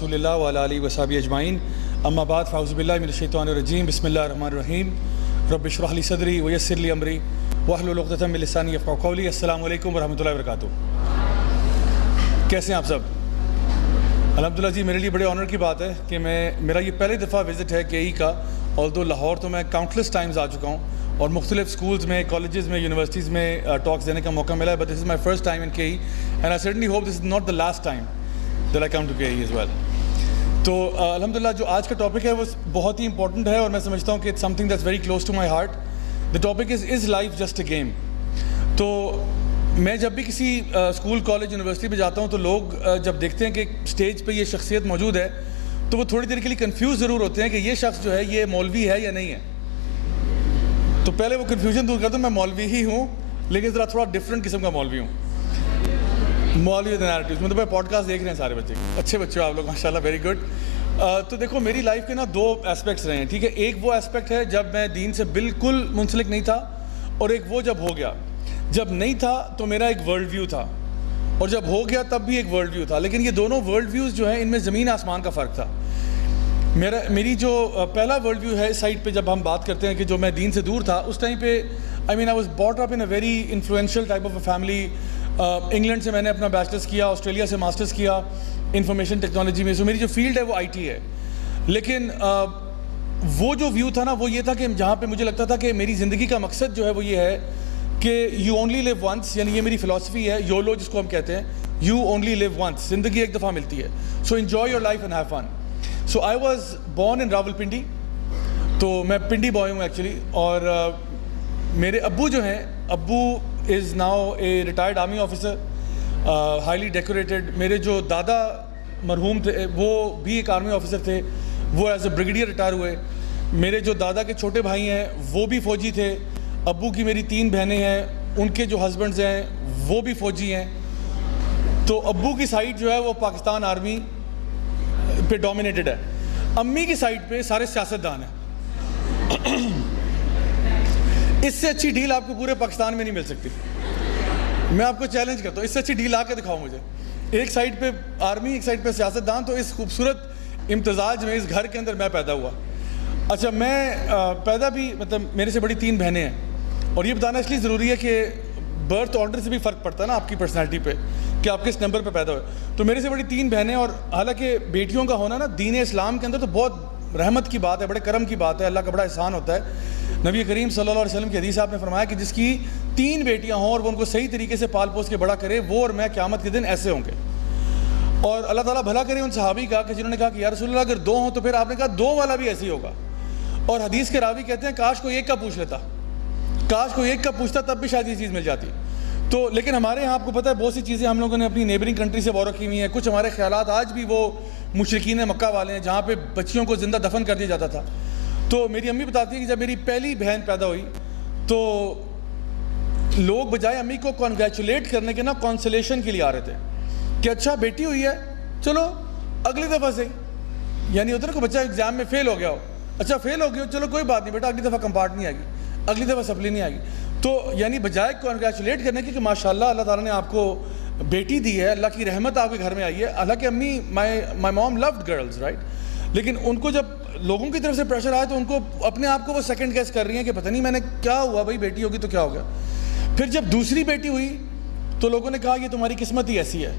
رسول اللہ وعلیہ آلہ وصحبہ اجمعین اما بعد فاعوذ باللہ من الشیطان الرجیم بسم اللہ الرحمن الرحیم رب اشرح لی صدری ویسر لی امری واحلل عقدۃ من لسانی یفقہوا قولی. السلام علیکم ورحمۃ اللہ وبرکاتہ. کیسے ہیں آپ سب؟ الحمدللہ جی میرے لیے بڑے آنر کی بات ہے کہ میرا یہ پہلی دفعہ وزٹ ہے کے ای کا. آلدو لاہور تو میں کاؤنٹلیس ٹائمز آ چکا ہوں اور مختلف سکولز میں, کالجز میں, یونیورسٹیز میں ٹاکس دینے کا موقع ملا ہے, but this is my first time in K E and I certainly hope this is not the last time that I come to K E as well. تو الحمدللہ جو آج کا ٹاپک ہے وہ بہت ہی امپورٹنٹ ہے اور میں سمجھتا ہوں کہ it's something that's very close to my heart. The topic is life just a game. تو میں جب بھی کسی اسکول, کالج, یونیورسٹی پہ جاتا ہوں تو لوگ جب دیکھتے ہیں کہ اسٹیج پہ یہ شخصیت موجود ہے تو وہ تھوڑی دیر کے لیے کنفیوز ضرور ہوتے ہیں کہ یہ شخص جو ہے یہ مولوی ہے یا نہیں ہے. تو پہلے وہ کنفیوژن دور کرتا ہوں, میں مولوی ہی ہوں لیکن ذرا تھوڑا ڈفرینٹ قسم کا مولوی ہوں. مولوی نیریٹیوز مطلب پوڈ کاسٹ دیکھ رہے ہیں سارے بچے, اچھے بچے ہو آپ لوگ ماشاء اللہ, ویری گڈ. تو دیکھو میری لائف کے نا دو اسپیکٹس رہے ہیں, ٹھیک ہے. ایک وہ اسپیکٹ ہے جب میں دین سے بالکل منسلک نہیں تھا, اور ایک وہ جب ہو گیا. جب نہیں تھا تو میرا ایک ورلڈ ویو تھا, اور جب ہو گیا تب بھی ایک ورلڈ ویو تھا. لیکن یہ دونوں ورلڈ ویوز جو ہیں ان میں زمین آسمان کا فرق تھا. میری جو پہلا ورلڈ ویو ہے اس سائڈ پہ جب ہم بات کرتے ہیں کہ جو میں دین سے دور تھا اس ٹائم پہ, I was brought up in a very influential type of a family. England سے میں نے اپنا بیچلرس کیا, آسٹریلیا سے ماسٹرس کیا انفارمیشن ٹیکنالوجی میں. سو میری جو فیلڈ ہے وہ آئی ٹی ہے. لیکن وہ جو ویو تھا نا وہ یہ تھا کہ جہاں پہ مجھے لگتا تھا کہ میری زندگی کا مقصد جو ہے وہ یہ ہے کہ یو اونلی لیو ونس, یعنی یہ میری فلاسفی ہے یولو جس کو ہم کہتے ہیں, یو اونلی لیو ونس, زندگی ایک دفعہ ملتی ہے. So enjoy your life and have fun. So I was born in Rawalpindi, تو میں پنڈی بوائے ہوں ایکچولی. اور میرے ابو جو ہیں, ابو is now a retired army officer, highly decorated. میرے جو دادا مرحوم تھے وہ بھی ایک آرمی آفیسر تھے, وہ ایز اے بریگیڈیئر ریٹائر ہوئے. میرے جو دادا کے چھوٹے بھائی ہیں وہ بھی فوجی تھے. ابو کی میری 3 بہنیں ہیں, ان کے جو ہسبینڈز ہیں وہ بھی فوجی ہیں. تو ابو کی سائڈ جو ہے وہ پاکستان آرمی پہ ڈومینیٹڈ ہے. امی کی سائڈ پہ سارے سیاستدان ہیں. اس سے اچھی ڈیل آپ کو پورے پاکستان میں نہیں مل سکتی. میں آپ کو چیلنج کرتا ہوں, اس سے اچھی ڈیل آ کے دکھاؤ مجھے. ایک سائڈ پہ آرمی, ایک سائڈ پہ سیاستدان. تو اس خوبصورت امتزاج میں اس گھر کے اندر میں پیدا ہوا. اچھا, میں پیدا بھی مطلب میرے سے بڑی 3 بہنیں ہیں, اور یہ بتانا اس لیے ضروری ہے کہ برتھ آرڈر سے بھی فرق پڑتا ہے نا آپ کی پرسنالٹی پہ کہ آپ کس نمبر پہ پیدا ہوئے. تو میرے سے بڑی 3 بہنیں, اور حالانکہ بیٹیوں کا ہونا نا دین اسلام کے اندر تو بہت رحمت کی بات ہے, بڑے کرم کی بات ہے, اللہ کا بڑا احسان ہوتا ہے. نبی کریم صلی اللہ علیہ وسلم کی حدیث آپ نے فرمایا کہ جس کی 3 بیٹیاں ہوں اور وہ ان کو صحیح طریقے سے پال پوس کے بڑا کرے, وہ اور میں قیامت کے دن ایسے ہوں گے. اور اللہ تعالیٰ بھلا کرے ان صحابی کا کہ جنہوں نے کہا کہ یا رسول اللہ اگر 2 ہوں تو پھر آپ نے کہا 2 والا بھی ایسے ہی ہوگا. اور حدیث کے راوی کہتے ہیں کاش کوئی ایک کا پوچھ لیتا, کاش کوئی ایک کا پوچھتا تب بھی شاید یہ چیز مل جاتی. تو لیکن ہمارے یہاں آپ کو پتہ ہے بہت سی چیزیں ہم لوگوں نے اپنی نیبرنگ کنٹری سے بورو کی ہوئی ہیں. کچھ ہمارے خیالات آج بھی وہ مشرکین مکہ والے ہیں جہاں پہ بچیوں کو زندہ دفن کر دیا جاتا تھا. تو میری امی بتاتی ہے کہ جب میری پہلی بہن پیدا ہوئی تو لوگ بجائے امی کو کانگریچولیٹ کرنے کے نا کانسلیشن کے لیے آ رہے تھے کہ اچھا بیٹی ہوئی ہے, چلو اگلی دفعہ سے, یعنی ہوتا ہے نا کہ بچہ ایگزام میں فیل ہو گیا ہو, اچھا فیل ہو گیا ہو, چلو کوئی بات نہیں بیٹا, اگلی دفعہ کمپارٹ نہیں آئے گی, اگلی دفعہ سپلی نہیں آئے گی. تو یعنی بجائے کانگریچولیٹ کرنے کی کہ ماشاءاللہ اللہ تعالیٰ نے آپ کو بیٹی دی ہے, اللہ کی رحمت آپ کے گھر میں آئی ہے. حالانکہ امی مائی موم لوڈ گرلز رائٹ, لیکن ان کو جب لوگوں کی طرف سے پریشر آیا تو ان کو اپنے آپ کو وہ سیکنڈ گیس کر رہی ہیں کہ پتہ نہیں میں نے کیا ہوا, بھائی بیٹی ہوگی تو کیا ہو گیا. پھر جب دوسری بیٹی ہوئی تو لوگوں نے کہا یہ تمہاری قسمت ہی ایسی ہے,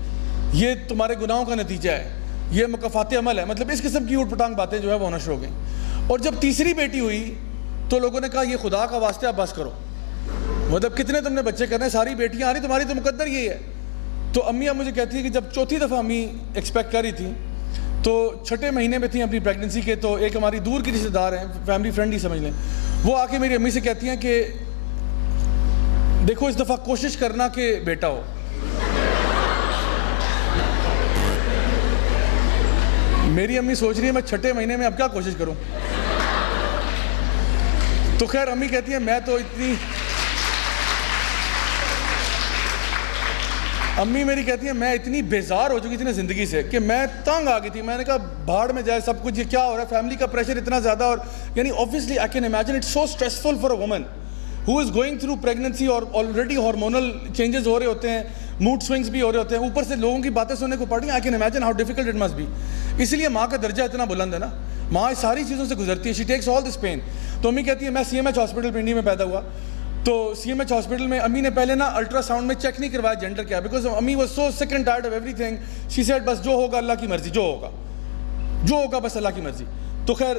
یہ تمہارے گناہوں کا نتیجہ ہے, یہ مکافات عمل ہے. مطلب اس قسم کی اوٹ پٹانگ باتیں جو ہے وہ ہونا شروع ہو گئیں. اور جب تیسری بیٹی ہوئی تو لوگوں نے کہا یہ خدا کا واسطہ آپ بس کرو, مطلب کتنے تم نے بچے کرنے, ساری بیٹیاں آ رہی, تمہاری تو مقدر یہی ہے. تو امی اب مجھے کہتی ہے کہ جب چوتھی دفعہ امی ایکسپیکٹ کر رہی تھی تو 6 مہینے میں تھیں اپنی پریگننسی کے, تو ایک ہماری دور کی رشتہ دار ہیں, فیملی فرینڈ ہی سمجھ لیں, وہ آ کے میری امی سے کہتی ہیں کہ دیکھو اس دفعہ کوشش کرنا کہ بیٹا ہو. میری امی سوچ رہی ہے میں 6 مہینے میں اب کیا کوشش کروں. تو خیر امی کہتی ہیں میں تو امی میری کہتی ہیں میں اتنی بیزار ہو چکی تھی نا زندگی سے کہ میں تنگ آ گئی تھی. میں نے کہا بھاڑ میں جائے سب کچھ, یہ کیا ہو رہا ہے, فیملی کا پریشر اتنا زیادہ. اور یعنی obviously I can imagine it's so stressful for a woman who is going through pregnancy اور already hormonal changes ہو رہے ہوتے ہیں, mood swings بھی ہو رہے ہوتے ہیں, اوپر سے لوگوں کی باتیں سننے کو پڑ رہی ہیں. I can imagine how difficult it must be. اسی لیے ماں کا درجہ اتنا بلند ہے نا, ماں اس ساری چیزوں سے گزرتی ہے. she takes all this pain. تو امی کہتی ہے, میں C M H hospital Pindi میں پیدا ہوا, تو سی ایم ایچ ہاسپٹل میں امی نے پہلے نا الٹرا ساؤنڈ میں چیک نہیں کروایا جینڈر کیا, بیکاز امی واز سو سک and tired of every thing. She said بس جو ہوگا اللہ کی مرضی, جو ہوگا بس اللہ کی مرضی. تو خیر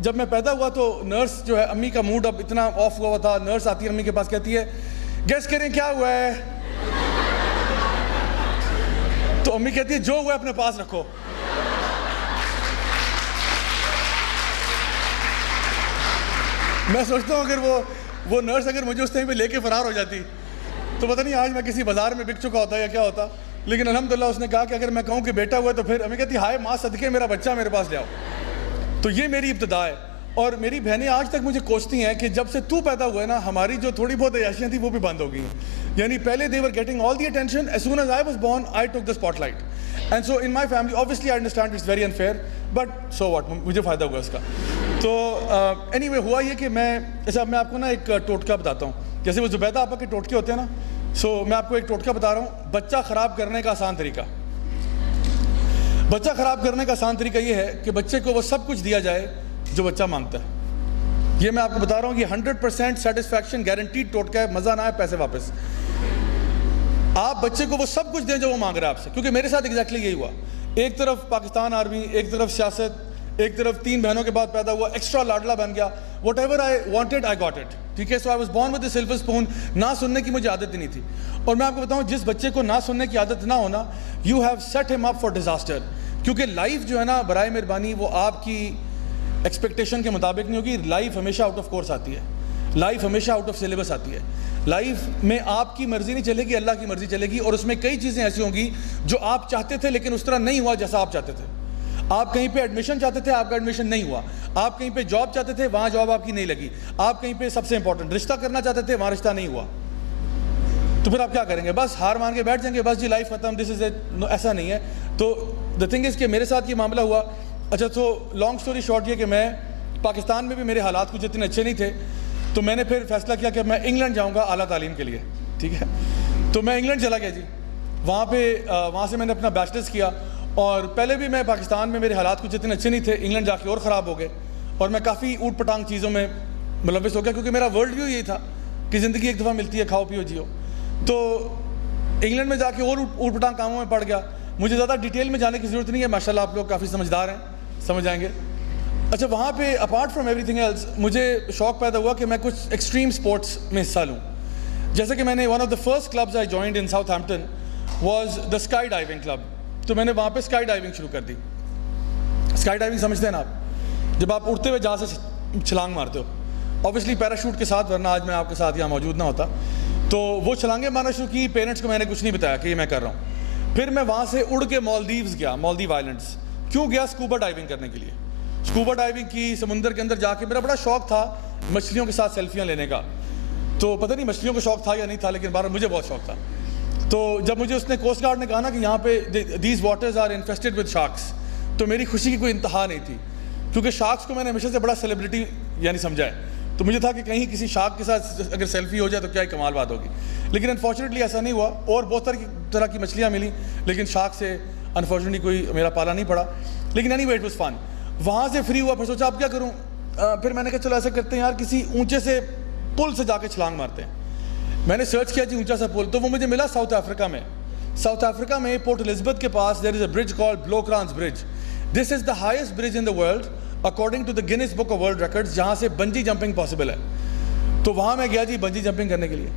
جب میں پیدا ہوا تو نرس جو ہے, امی کا موڈ اب اتنا آف ہوا تھا, نرس آتی ہے امی کے پاس, کہتی ہے گیس کریں کیا ہوا ہے. تو امی کہتی ہے جو ہوا ہے اپنے پاس رکھو. میں سوچتا ہوں اگر وہ نرس اگر مجھے اس ٹائم پہ لے کے فرار ہو جاتی تو پتہ نہیں آج میں کسی بازار میں بک چکا ہوتا یا کیا ہوتا. لیکن الحمدللہ اس نے کہا کہ اگر میں کہوں کہ بیٹا ہوا ہے تو پھر امی کہتی ہائے ماں صدقے میرا بچہ میرے پاس لے آؤ. تو یہ میری ابتدا ہے. اور میری بہنیں آج تک مجھے کوستی ہیں کہ جب سے تو پیدا ہوا ہے نا, ہماری جو تھوڑی بہت عیاشیاں تھیں وہ بھی بند ہو گئی ہیں. یعنی پہلے they were getting all the attention, as soon as I was born I took the spotlight. And so in my family obviously I understand it's very unfair, but so what, مجھے فائدہ ہوا اس کا. تو anyway ہوا یہ کہ میں میں آپ کو نا ایک ٹوٹکا بتاتا ہوں. جیسے وہ زبیدہ آپا کے ٹوٹکے ہوتے ہیں نا, سو میں آپ کو ایک ٹوٹکا بتا رہا ہوں. بچہ خراب کرنے کا آسان طریقہ. بچہ خراب کرنے کا آسان طریقہ یہ ہے کہ بچے کو وہ سب کچھ دیا جائے جو بچہ مانگتا ہے. یہ میں آپ کو بتا رہا ہوں, یہ 100% سیٹسفیکشن گارنٹیڈ ٹوٹکا ہے. مزہ نہ آئے پیسے واپس. آپ بچے کو وہ سب کچھ دیں جو وہ مانگ رہا ہے آپ سے, کیونکہ میرے ساتھ ایگزیکٹلی یہی ہوا. ایک طرف پاکستان آرمی, ایک طرف سیاست, ایک طرف 3 بہنوں کے بعد پیدا ہوا, ایکسٹرا لاڈلا بن گیا. Whatever I wanted I got it. ٹھیک ہے, so I was born with a silver spoon. نہ سننے کی مجھے عادت ہی نہیں تھی. اور میں آپ کو بتاؤں, جس بچے کو نہ سننے کی عادت نہ ہونا, یو ہیو سیٹ ہم اپ فار ڈیزاسٹر. کیونکہ لائف جو ہے نا, برائے مہربانی وہ آپ کی ایکسپیکٹیشن کے مطابق نہیں ہوگی. لائف ہمیشہ آؤٹ آف کورس آتی ہے, لائف ہمیشہ آؤٹ آف سلیبس آتی ہے. لائف میں آپ کی مرضی نہیں چلے گی, اللہ کی مرضی چلے گی. اور اس میں کئی چیزیں ایسی ہوں گی جو آپ چاہتے تھے لیکن اس طرح نہیں ہوا جیسا آپ چاہتے تھے. آپ کہیں پہ ایڈمیشن چاہتے تھے, آپ کا ایڈمیشن نہیں ہوا. آپ کہیں پہ جاب چاہتے تھے, وہاں جاب آپ کی نہیں لگی. آپ کہیں پہ سب سے امپورٹنٹ رشتہ کرنا چاہتے تھے, وہاں رشتہ نہیں ہوا. تو پھر آپ کیا کریں گے؟ بس ہار مان کے بیٹھ جائیں گے, بس جی لائف ختم, دس از اٹ. ایسا نہیں ہے. تو دا تھنگ از کہ میرے ساتھ یہ معاملہ ہوا. اچھا, تو لانگ اسٹوری شارٹ یہ کہ میں پاکستان میں بھی میرے حالات کچھ اتنے اچھے نہیں تھے, تو میں نے پھر فیصلہ کیا کہ میں انگلینڈ جاؤں گا اعلیٰ تعلیم کے لیے. ٹھیک ہے, تو میں انگلینڈ چلا گیا جی. وہاں سے میں نے اپنا بیچلرس کیا. اور پہلے بھی میں پاکستان میں میرے حالات کچھ اتنے اچھے نہیں تھے, انگلینڈ جا کے اور خراب ہو گئے. اور میں کافی اوٹ پٹانگ چیزوں میں ملوث ہو گیا, کیونکہ میرا ورلڈ ویو یہی تھا کہ زندگی ایک دفعہ ملتی ہے, کھاؤ پیو جیو. تو انگلینڈ میں جا کے اور اوٹ پٹانگ کاموں میں پڑ گیا. مجھے زیادہ ڈیٹیل میں جانے کی ضرورت نہیں ہے, ماشاءاللہ آپ لوگ کافی سمجھدار ہیں, سمجھ آئیں گے. اچھا, وہاں پہ apart from everything else مجھے شوق پیدا ہوا کہ میں کچھ ایکسٹریم اسپورٹس میں حصہ لوں. جیسے کہ میں نے one of the first clubs I joined in South Hampton was the sky diving club. تو میں نے وہاں پہ اسکائی ڈائیونگ شروع کر دی. اسکائی ڈائیونگ سمجھتے ہیں نا آپ, جب آپ اڑتے ہوئے جہاز سے چھلانگ مارتے ہو, اوبیسلی پیراشوٹ کے ساتھ, ورنہ آج میں آپ کے ساتھ یہاں موجود نہ ہوتا. تو وہ چھلانگیں مارنا شروع کی. پیرنٹس کو میں نے کچھ نہیں بتایا کہ یہ میں کر رہا ہوں. پھر میں وہاں سے اڑ کے مالدیوز گیا, مالدیو آئلینڈس. کیوں گیا؟ اسکوبا ڈائیونگ کرنے کے لیے. اسکوبا ڈائیونگ کی, سمندر کے اندر جا کے. میرا بڑا شوق تھا مچھلیوں کے ساتھ سیلفیاں لینے کا. تو پتہ نہیں مچھلیوں کو شوق تھا یا نہیں تھا, لیکن بہرحال مجھے بہت شوق تھا. تو جب مجھے اس نے کوسٹ گارڈ نے کہا نا کہ یہاں پہ these waters are infested with sharks, تو میری خوشی کی کوئی انتہا نہیں تھی, کیونکہ شارکس کو میں نے ہمیشہ سے بڑا سیلیبریٹی یعنی سمجھا ہے. تو مجھے تھا کہ کہیں کسی شارک کے ساتھ اگر سیلفی ہو جائے تو کیا کمال بات ہوگی. لیکن انفارچونیٹلی ایسا نہیں ہوا. اور بہت طرح کی مچھلیاں ملیں, لیکن شارک سے انفارچونیٹلی کوئی میرا پالا نہیں پڑا. لیکن any way it was fun. وہاں سے فری ہوا, پھر سوچا اب کیا کروں. پھر میں نے کہا چلو ایسا کرتے ہیں یار, کسی اونچے سے پل سے جا کے چھلانگ مارتے ہیں. میں نے سرچ کیا جی اونچا سا پل, تو وہ مجھے ملا ساؤتھ افریقہ میں. ساؤتھ افریقہ میں پورٹ الزبتھ کے پاس there is a bridge called Bloukrans Bridge. This is the highest bridge in the world according to the Guinness Book of World Records, جہاں سے بنجی جمپنگ پاسبل ہے. تو وہاں میں گیا جی بنجی جمپنگ کرنے کے لیے.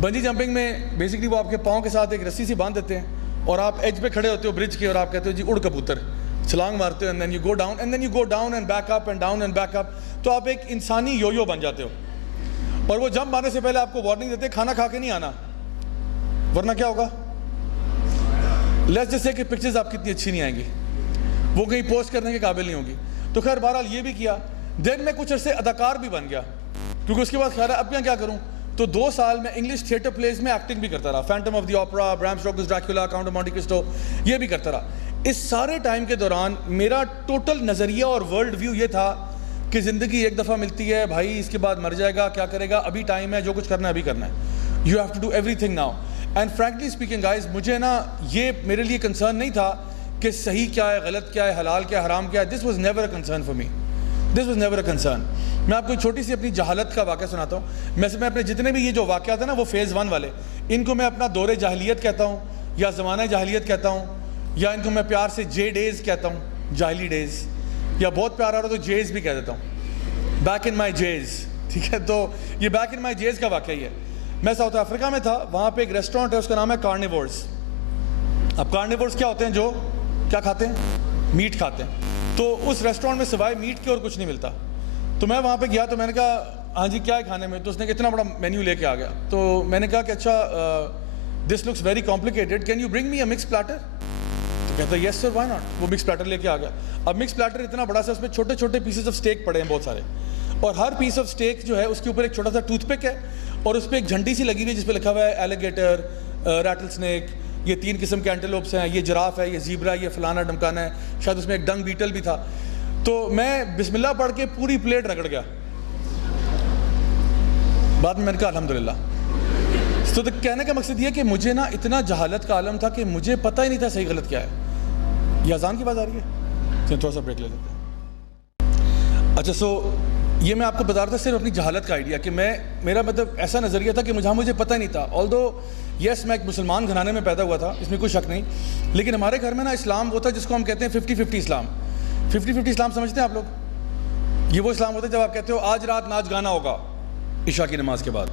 بنجی جمپنگ میں بیسکلی وہ آپ کے پاؤں کے ساتھ ایک رسی سی باندھ دیتے ہیں, اور آپ ایج پہ کھڑے ہوتے ہو برج کے, اور آپ کہتے ہو جی اڑ کبوتر, چھلانگ مارتے ہو, and then you go down, and then you go down and back up and down and back up. تو آپ ایک انسانی یو بن جاتے ہو. اور وہ جمپ مارنے سے پہلے آپ کو وارننگ دیتے ہیں کھانا کھا کے نہیں آنا, ورنہ کیا ہوگا. لیٹس جسٹ سے کہ پکچرز آپ کی اتنی اچھی نہیں آئیں گی, وہ کہیں پوسٹ کرنے کے قابل نہیں ہوگی. تو خیر بہرحال یہ بھی کیا. دین میں کچھ عرصے اداکار بھی بن گیا, کیونکہ اس کے بعد خیال ہے اب کیا کروں. تو 2 سال میں انگلش تھیٹر پلیز میں ایکٹنگ بھی کرتا رہا. Phantom of the Opera, Bram Stoker's Dracula, Count of Monte Cristo, یہ بھی کرتا رہا. اس سارے ٹائم کے دوران میرا ٹوٹل نظریہ اور ورلڈ ویو یہ تھا کہ زندگی ایک دفعہ ملتی ہے بھائی, اس کے بعد مر جائے گا, کیا کرے گا, ابھی ٹائم ہے, جو کچھ کرنا ہے ابھی کرنا ہے. You have to do everything now. And frankly speaking guys, مجھے نا یہ میرے لیے کنسرن نہیں تھا کہ صحیح کیا ہے, غلط کیا ہے, حلال کیا ہے, حرام کیا ہے. This was never a concern for me, this was never a concern. میں آپ کو چھوٹی سی اپنی جہالت کا واقعہ سناتا ہوں. میں اپنے جتنے بھی یہ جو واقعات ہیں نا وہ فیز 1 والے, ان کو میں اپنا دور جاہلیت کہتا ہوں, یا زمانہ جاہلیت کہتا ہوں, یا ان کو میں پیار سے جے ڈیز کہتا ہوں, جاہلی ڈیز, یا بہت پیار آ رہا تو جیز بھی کہہ دیتا ہوں, بیک ان مائی جیز. ٹھیک ہے, تو یہ بیک ان مائی جیز کا واقعہ ہی ہے. میں ساؤتھ افریقہ میں تھا, وہاں پہ ایک ریسٹورینٹ ہے, اس کا نام ہے کارنیورز. اب کارنیورز کیا ہوتے ہیں, جو کیا کھاتے ہیں, میٹ کھاتے ہیں. تو اس ریسٹورینٹ میں سوائے میٹ کے اور کچھ نہیں ملتا. تو میں وہاں پہ گیا تو میں نے کہا ہاں جی کیا ہے کھانے میں, تو اس نے اتنا بڑا مینیو لے کے آ گیا. تو میں نے کہا کہ اچھا this looks very complicated, can you bring me a mix platter. تو کہتا ہے یس سر وائی ناٹ. وہ مکس پلیٹر لے کے آ گیا. اب مکس پلیٹر اتنا بڑا سا, اس میں چھوٹے چھوٹے پیسز آف اسٹیک پڑے ہیں بہت سارے, اور ہر پیس آف اسٹیک جو ہے اس کے اوپر ایک چھوٹا سا ٹوتھ پک ہے, اور اس پہ ایک جھنڈی سی لگی ہوئی ہے جس پہ لکھا ہوا ہے ایلیگیٹر, ریٹل سنیک, یہ 3 قسم کے اینٹیلوپس ہیں, یہ جراف ہے, یہ زیبرا, یہ فلانا ڈمکانا ہے, شاید اس میں ایک ڈنگ بیٹل بھی تھا. تو میں بسم اللہ پڑھ کے پوری پلیٹ رگڑ گیا. بعد میں نے کہا الحمدللہ. تو کہنے کا مقصد یہ کہ مجھے نا اتنا جہالت کا عالم تھا کہ مجھے پتہ ہی نہیں تھا صحیح غلط کیا ہے. یہ اذان کی بات آ رہی ہے, تھوڑا سا بریک لے لیتے ہیں. اچھا یہ میں آپ کو بتا رہا تھا صرف اپنی جہالت کا آئیڈیا, کہ میرا مطلب ایسا نظریہ تھا کہ مجھے پتہ نہیں تھا. آلدو یس میں ایک مسلمان گھرانے میں پیدا ہوا تھا, اس میں کوئی شک نہیں, لیکن ہمارے گھر میں نا اسلام وہ تھا جس کو ہم کہتے ہیں 50-50 اسلام. 50-50 اسلام سمجھتے ہیں آپ لوگ؟ یہ وہ اسلام ہوتا ہے جب آپ کہتے ہو آج رات ناچ گانا ہوگا عشاء کی نماز کے بعد.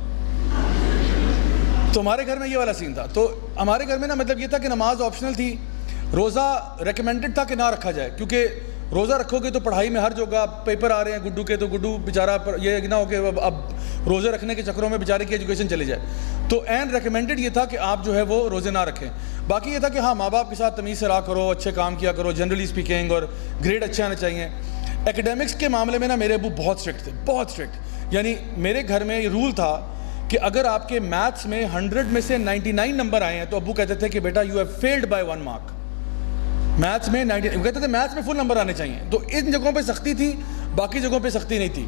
تو ہمارے گھر میں یہ والا سین تھا. تو ہمارے گھر میں نا مطلب یہ تھا کہ نماز آپشنل تھی, روزہ ریکمینڈڈ تھا کہ نہ رکھا جائے, کیونکہ روزہ رکھو گے تو پڑھائی میں ہر جگہ پیپر آ رہے ہیں گڈو کے, تو گڈو بیچارہ یہ نہ ہو کہ اب روزے رکھنے کے چکروں میں بیچارے کی ایجوکیشن چلی جائے. تو این ریکمینڈڈ یہ تھا کہ آپ جو ہے وہ روزے نہ رکھیں. باقی یہ تھا کہ ہاں ماں باپ کے ساتھ تمیز سے رہا کرو, اچھے کام کیا کرو, جنرلی اسپیکنگ, اور گریڈ اچھے آنے چاہیے. ایکیڈیمکس کے معاملے میں نا میرے ابو بہت اسٹرکٹ تھے, بہت اسٹرکٹ. یعنی میرے گھر میں یہ رول تھا کہ اگر آپ کے میتھس میں 100 میں سے 99 نمبر آئے ہیں تو ابو کہتے تھے کہ بیٹا you have failed by 1 mark. Maths میں 90 کہتے تھے میتھس میں فل نمبر آنے چاہیے. تو ان جگہوں پہ سختی تھی, باقی جگہوں پہ سختی نہیں تھی.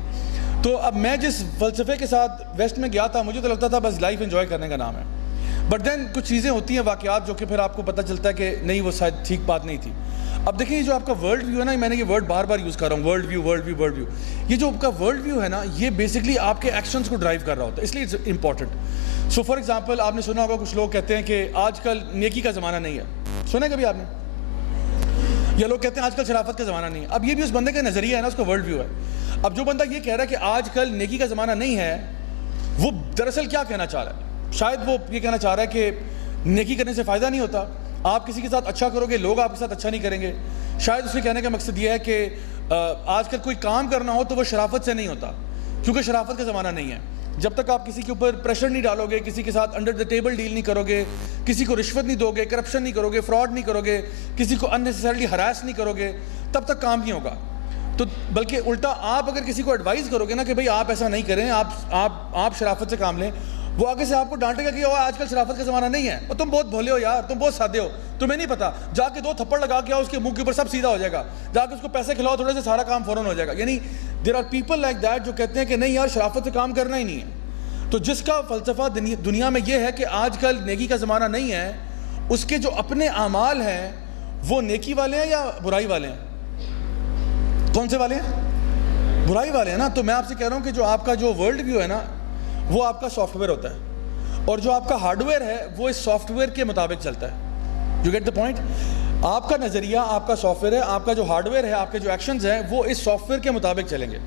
تو اب میں جس فلسفے کے ساتھ ویسٹ میں گیا تھا, مجھے تو لگتا تھا بس لائف انجوائے کرنے کا نام ہے. بٹ دین کچھ چیزیں ہوتی ہیں, واقعات, جو کہ پھر آپ کو پتہ چلتا ہے کہ نہیں وہ شاید ٹھیک بات نہیں تھی. اب دیکھیں یہ جو آپ کا ورلڈ ویو ہے نا, میں نے یہ ورڈ بار بار یوز کر رہا ہوں, ورلڈ ویو. یہ جو آپ کا ورلڈ ویو ہے نا, یہ بیسکلی آپ کے ایکشنز کو ڈرائیو کر رہا ہوتا ہے, اس لیے it's important. So for example آپ نے سنا ہوگا کچھ لوگ کہتے ہیں کہ آج کل نیکی کا زمانہ نہیں ہے. سنا ہے کبھی آپ نے؟ یا لوگ کہتے ہیں آج کل شرافت کا زمانہ نہیں ہے. اب یہ بھی اس بندے کا نظریہ ہے نا, اس کا ورلڈ ویو ہے. اب جو بندہ یہ کہہ رہا ہے کہ آج کل نیکی کا زمانہ نہیں ہے, وہ دراصل کیا کہنا چاہ رہا ہے؟ شاید وہ یہ کہنا چاہ رہا ہے کہ نیکی کرنے سے فائدہ نہیں ہوتا, آپ کسی کے ساتھ اچھا کرو گے لوگ آپ کے ساتھ اچھا نہیں کریں گے. شاید اس کے کہنے کا مقصد یہ ہے کہ آج کل کوئی کام کرنا ہو تو وہ شرافت سے نہیں ہوتا, کیونکہ شرافت کا زمانہ نہیں ہے. جب تک آپ کسی کے اوپر پریشر نہیں ڈالو گے, کسی کے ساتھ انڈر دا ٹیبل ڈیل نہیں کرو گے, کسی کو رشوت نہیں دو گے, کرپشن نہیں کرو گے, فراڈ نہیں کرو گے, کسی کو اننیسیسریلی ہراس نہیں کرو گے, تب تک کام نہیں ہوگا. تو بلکہ الٹا آپ اگر کسی کو ایڈوائز کرو گے نا کہ بھئی آپ ایسا نہیں کریں, آپ شرافت سے کام لیں, وہ آگے سے آپ کو ڈانٹے گا کہ آج کل شرافت کا زمانہ نہیں ہے, اور تم بہت بھولے ہو یار, تم بہت سادے ہو, تمہیں نہیں پتا. جا کے 2 تھپڑ لگا کے آؤ اس کے منہ کے اوپر, سب سیدھا ہو جائے گا. جا کے اس کو پیسے کھلاؤ تھوڑے سے, سارا کام فوراً ہو جائے گا. یعنی there are people like that جو کہتے ہیں کہ نہیں یار شرافت سے کام کرنا ہی نہیں ہے. تو جس کا فلسفہ دنیا میں یہ ہے کہ آج کل نیکی کا زمانہ نہیں ہے, اس کے جو اپنے اعمال ہیں وہ نیکی والے ہیں یا برائی والے ہیں؟ کون سے والے ہیں؟ برائی والے ہیں نا. تو میں آپ سے کہہ رہا ہوں کہ جو آپ کا جو ورلڈ ویو ہے نا, وہ آپ کا سافٹ ویئر ہوتا ہے, اور جو آپ کا ہارڈ ویئر ہے وہ اس سافٹ ویئر کے مطابق چلتا ہے. You get the point? آپ کا نظریہ آپ کا سافٹ ویئر ہے, آپ کا جو ہارڈ ویئر ہے, آپ کے جو ایکشنز ہیں وہ اس سافٹ ویئر کے مطابق چلیں گے.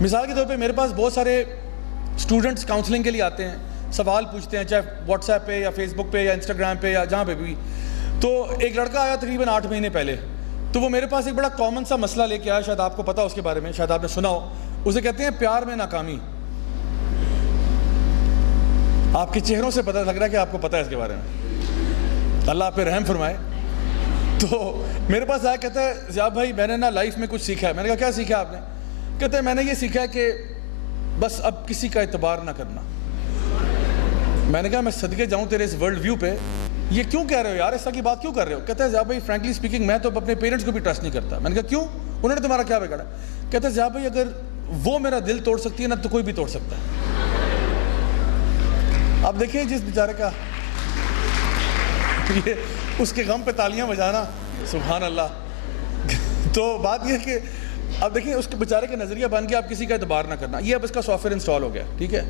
مثال کے طور پہ میرے پاس بہت سارے اسٹوڈنٹس کاؤنسلنگ کے لیے آتے ہیں, سوال پوچھتے ہیں, چاہے واٹس ایپ پہ یا فیس بک پہ یا انسٹاگرام پہ یا جہاں پہ بھی. تو ایک لڑکا آیا تقریباً 8 مہینے پہلے, تو وہ میرے پاس ایک بڑا کامن سا مسئلہ لے کے آیا, شاید آپ کو پتا اس کے بارے میں, شاید آپ نے سنا ہو. اسے کہتے ہیں پیار میں ناکامی. آپ کے چہروں سے پتہ لگ رہا ہے کہ آپ کو پتہ ہے اس کے بارے میں, اللہ آپ پہ رحم فرمائے. تو میرے پاس آیا, کہتا ہے ضیاء بھائی میں نے نا لائف میں کچھ سیکھا ہے. میں نے کہا کیا سیکھا آپ نے؟ کہتے ہیں میں نے یہ سیکھا ہے کہ بس اب کسی کا اعتبار نہ کرنا. میں نے کہا میں صدقے جاؤں تیرے اس ورلڈ ویو پہ, یہ کیوں کہہ رہے ہو یار, ایسا کی بات کیوں کر رہے ہو؟ کہتا ہے ضیاء بھائی فرینکلی اسپیکنگ میں تو اپنے پیرنٹس کو بھی ٹرسٹ نہیں کرتا. میں نے کہا کیوں, انہوں نے تمہارا کیا بگاڑا؟ کہتا ہے ضیاء بھائی اگر وہ میرا دل توڑ سکتی ہے نا تو کوئی بھی توڑ سکتا ہے. آپ دیکھیں جس بیچارے کا یہ اس کے غم پہ تالیاں بجانا, سبحان اللہ. تو بات یہ ہے کہ اب دیکھیں اس کے بیچارے کا نظریہ بن کے آپ کسی کا اعتبار نہ کرنا. یہ اب اس کا سافٹ ویئر انسٹال ہو گیا, ٹھیک ہے.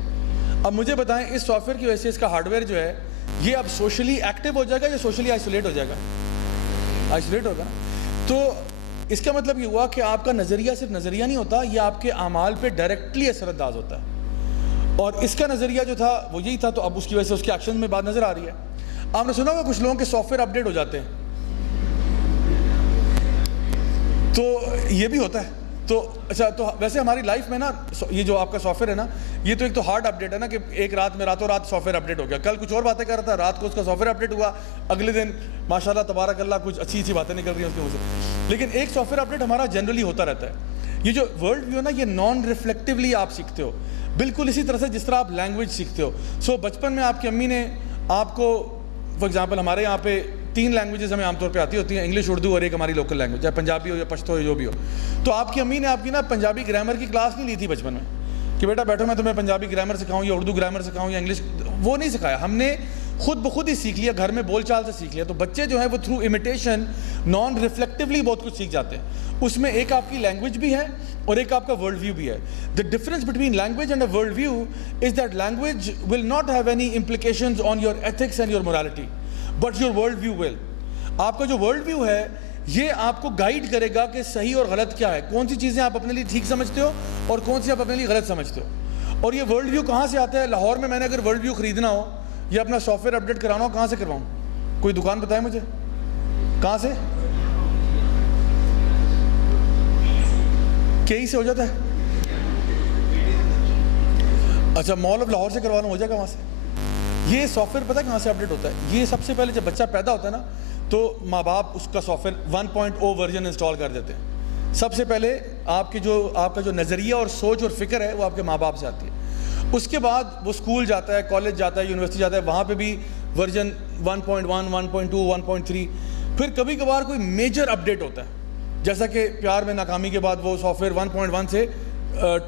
اب مجھے بتائیں اس سافٹ ویئر کی وجہ سے اس کا ہارڈ ویئر جو ہے یہ اب سوشلی ایکٹیو ہو جائے گا یا سوشلی آئسولیٹ ہو جائے گا؟ آئسولیٹ ہوگا. تو اس کا مطلب یہ ہوا کہ آپ کا نظریہ صرف نظریہ نہیں ہوتا, یہ آپ کے اعمال پہ ڈائریکٹلی اثر انداز ہوتا ہے. اور اس کا نظریہ جو تھا وہ یہی تھا, تو اب اس کی وجہ سے اس کے ایکشن میں بات نظر آ رہی ہے. آپ نے سنا ہوگا کچھ لوگوں کے سافٹ ویئر اپڈیٹ ہو جاتے ہیں, تو یہ بھی ہوتا ہے. تو اچھا, تو ویسے ہماری لائف میں نا یہ جو آپ کا سافٹ ویئر ہے نا, یہ تو ایک تو ہارڈ اپڈیٹ ہے نا کہ ایک رات میں راتوں رات سافٹ ویئر اپڈیٹ ہو گیا. کل کچھ اور باتیں کر رہا تھا, رات کو اس کا سافٹ ویئر اپڈیٹ ہوا, اگلے دن ماشاءاللہ تبارک اللہ کچھ اچھی اچھی باتیں نکل رہی ہیں اس کے منہ سے. لیکن ایک سافٹ ویئر اپڈیٹ ہمارا جنرلی ہوتا رہتا ہے. یہ جو ورلڈ ویو ہے نا, یہ نان ریفلیکٹیولی آپ سیکھتے ہو, بالکل اسی طرح سے جس طرح آپ لینگویج سیکھتے ہو. سو بچپن میں آپ کی امی نے آپ کو, فار ایگزامپل ہمارے یہاں پہ 3 لینگویجز ہمیں عام طور پہ آتی ہوتی ہیں, انگلش, اردو اور ایک ہماری لوکل لینگویج, چاہے پنجابی ہو یا پشتو ہو, جو بھی ہو. تو آپ کی امی نے آپ کی نا پنجابی گرامر کی کلاس نہیں لی تھی بچپن میں کہ بیٹا بیٹھو میں تمہیں پنجابی گرامر سکھاؤں یا اردو گرامر سکھاؤں یا انگلش, وہ نہیں سکھایا. ہم نے خود بخود ہی سیکھ لیا, گھر میں بول چال سے سیکھ لیا. تو بچے جو ہیں وہ تھرو امیٹیشن نان ریفلیکٹیولی بہت کچھ سیکھ جاتے ہیں. اس میں ایک آپ کی لینگویج بھی ہے اور ایک آپ کا ورلڈ ویو بھی ہے. The difference between language and a world view is that language will not have any implications on your ethics and your morality, but your world view will. آپ کا جو ورلڈ ویو ہے یہ آپ کو guide کرے گا کہ صحیح اور غلط کیا ہے, کون سی چیزیں آپ اپنے لیے ٹھیک سمجھتے ہو اور کون سی آپ اپنے لیے غلط سمجھتے ہو. اور یہ ورلڈ ویو کہاں سے آتا ہے؟ لاہور میں نے اگر ورلڈ ویو خریدنا ہو یا اپنا سافٹ ویئر اپڈیٹ کرانا ہو, کہاں سے کرواؤں؟ کوئی دکان بتائے مجھے, کہاں سے؟ کہیں سے ہو جاتا ہے؟ اچھا, مال آف لاہور سے کروانا ہو جائے گا وہاں سے. یہ سافٹ ویئر پتہ ہے کہاں سے اپڈیٹ ہوتا ہے؟ یہ سب سے پہلے جب بچہ پیدا ہوتا ہے نا تو ماں باپ اس کا سافٹ ویئر 1.0 ورژن انسٹال کر دیتے ہیں. سب سے پہلے آپ کا جو نظریہ اور سوچ اور فکر ہے وہ آپ کے ماں باپ سے آتی ہے. اس کے بعد وہ اسکول جاتا ہے, کالج جاتا ہے, یونیورسٹی جاتا ہے, وہاں پہ بھی ورژن 1.1, 1.2, 1.3. پھر کبھی کبھار کوئی میجر اپڈیٹ ہوتا ہے, جیسا کہ پیار میں ناکامی کے بعد وہ سافٹ ویئر 1.1 سے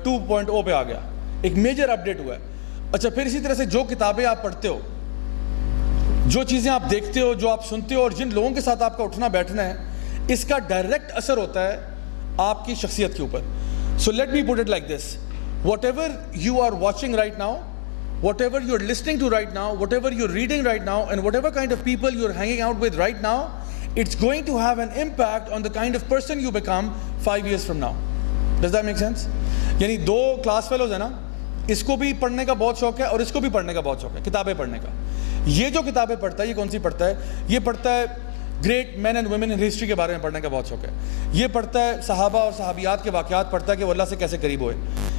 2.0 پہ آ گیا, ایک میجر اپڈیٹ ہوا ہے. اچھا, پھر اسی طرح سے جو کتابیں آپ پڑھتے ہو, جو چیزیں آپ دیکھتے ہو, جو آپ سنتے ہو, اور جن لوگوں کے ساتھ آپ کا اٹھنا بیٹھنا ہے, اس کا ڈائریکٹ اثر ہوتا ہے آپ کی شخصیت کے اوپر. So let me put it like this, whatever you are watching right now, whatever you are listening to right now, whatever you are reading right now, and whatever kind of people you are hanging out with right now, it's going to have an impact on the kind of person you become 5 years from now. Does that make sense? یعنی 2 class fellows ہیں نا, اس کو بھی پڑھنے کا بہت شوق ہے اور اس کو بھی پڑھنے کا بہت شوق ہے, کتابیں پڑھنے کا. یہ جو کتابیں پڑھتا ہے یہ کون سی پڑھتا ہے؟ یہ پڑھتا ہے great man and women in history کے بارے میں پڑھنے کا بہت شوق ہے. یہ پڑھتا ہے صحابہ اور صحابیات کے واقعات پڑھتا ہے کہ وہ اللہ سے کیسے قریب ہوئے.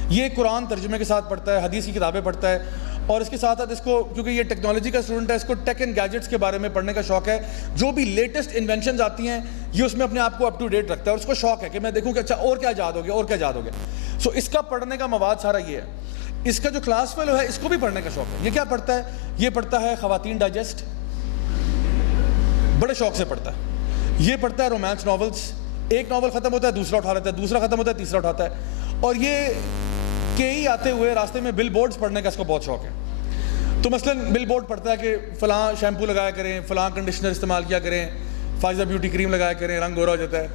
یہ قرآن ترجمے کے ساتھ پڑھتا ہے, حدیث کی کتابیں پڑھتا ہے, اور اس کے ساتھ ساتھ اس کو, کیونکہ یہ ٹیکنالوجی کا اسٹوڈنٹ ہے, اس کو ٹیک اینڈ گیجٹس کے بارے میں پڑھنے کا شوق ہے. جو بھی لیٹسٹ انوینشنز آتی ہیں یہ اس میں اپنے آپ کو اپ ٹو ڈیٹ رکھتا ہے, اور اس کو شوق ہے کہ میں دیکھوں کہ اچھا اور کیا ایجاد ہو گیا, اور کیا ایجاد ہو گیا. سو اس کا پڑھنے کا مواد سارا یہ ہے. اس کا جو کلاس فیلو ہے اس کو بھی پڑھنے کا شوق ہے. یہ کیا پڑھتا ہے؟ یہ پڑھتا ہے خواتین ڈائجسٹ, بڑے شوق سے پڑھتا ہے. یہ پڑھتا ہے رومانس ناولس, ایک ناول ختم ہوتا ہے دوسرا اٹھا لیتا ہے, دوسرا ختم ہوتا ہے تیسرا اٹھاتا ہے. اور یہ کئی آتے ہوئے راستے میں بل بورڈز پڑھنے کا اس کو بہت شوق ہے. تو مثلاً بل بورڈ پڑھتا ہے کہ فلاں شیمپو لگایا کریں, فلاں کنڈیشنر استعمال کیا کریں, فائزہ بیوٹی کریم لگایا کریں, رنگ گورا ہو جاتا ہے.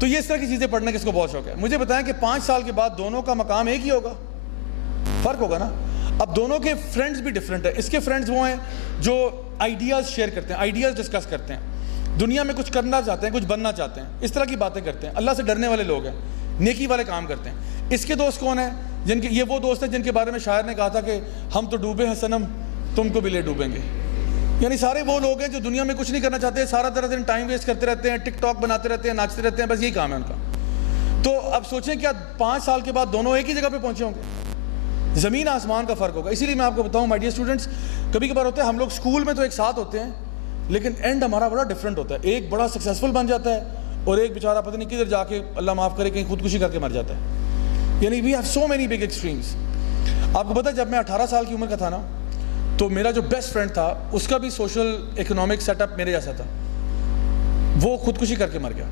تو یہ اس طرح کی چیزیں پڑھنے کا اس کو بہت شوق ہے. مجھے بتائیں کہ 5 سال کے بعد دونوں کا مقام ایک ہی ہوگا؟ فرق ہوگا نا. اب دونوں کے فرینڈز بھی ڈفرینٹ ہیں. اس کے فرینڈز وہ ہیں جو آئیڈیاز شیئر کرتے ہیں, آئیڈیاز ڈسکس کرتے ہیں, دنیا میں کچھ کرنا چاہتے ہیں, کچھ بننا چاہتے ہیں, اس طرح کی باتیں کرتے ہیں, اللہ سے ڈرنے والے لوگ ہیں, نیکی والے کام کرتے ہیں. اس کے دوست کون ہیں؟ یہ وہ دوست ہیں جن کے بارے میں شاعر نے کہا تھا کہ ہم تو ڈوبے ہیں صنم, تم کو بھی لے ڈوبیں گے. یعنی سارے وہ لوگ ہیں جو دنیا میں کچھ نہیں کرنا چاہتے, سارا دن ٹائم ویسٹ کرتے رہتے ہیں, ٹک ٹاک بناتے رہتے ہیں, ناچتے رہتے ہیں, بس یہی کام ہے ان کا. تو اب سوچیں کیا 5 سال کے بعد دونوں ایک ہی جگہ پہ پہنچے ہوں گے؟ زمین آسمان کا فرق ہوگا. اسی لیے میں آپ کو بتاؤں مائی ڈیئر اسٹوڈنٹس, کبھی کبھار ہوتا ہے ہم لوگ اسکول میں تو ایک ساتھ ہوتے ہیں لیکن اینڈ ہمارا بڑا ڈفرینٹ ہوتا ہے. ایک بڑا سکسیزفل بن جاتا ہے اور ایک بیچارہ پتہ نہیں کدھر جا کے اللہ معاف کرے کہیں خودکشی کر کے مر جاتا ہے. یعنی we have so many big extremes. آپ کو پتہ ہے جب میں 18 سال کی عمر کا تھا نا, تو میرا جو بیسٹ فرینڈ تھا اس کا بھی سوشل اکنامک سیٹ اپ میرے جیسا تھا. وہ خودکشی کر کے مر گیا.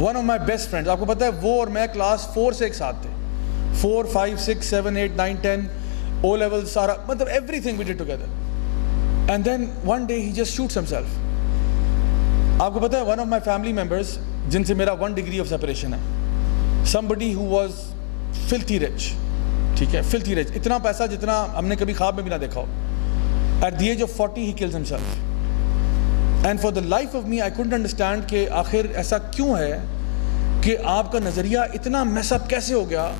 One of my best friends. آپ کو پتہ ہے وہ اور میں کلاس 4 سے ایک ساتھ تھے, 4, 5, 6, 7, 8, 9, 10 O level سارا, مطلب everything we did together. And then one day he just shoots himself. آپ کو پتہ ہے one of my family members جن سے میرا 1 degree آف سیپریشن ہے, somebody who was filthy rich, ٹھیک ہے, filthy rich, اتنا پیسہ جتنا ہم نے کبھی خواب میں بھی نہ دیکھا ہو. At the age of 40 he kills himself. And for the life of me I couldn't understand کہ آخر ایسا کیوں ہے کہ آپ کا نظریہ اتنا میس اپ کیسے ہو گیا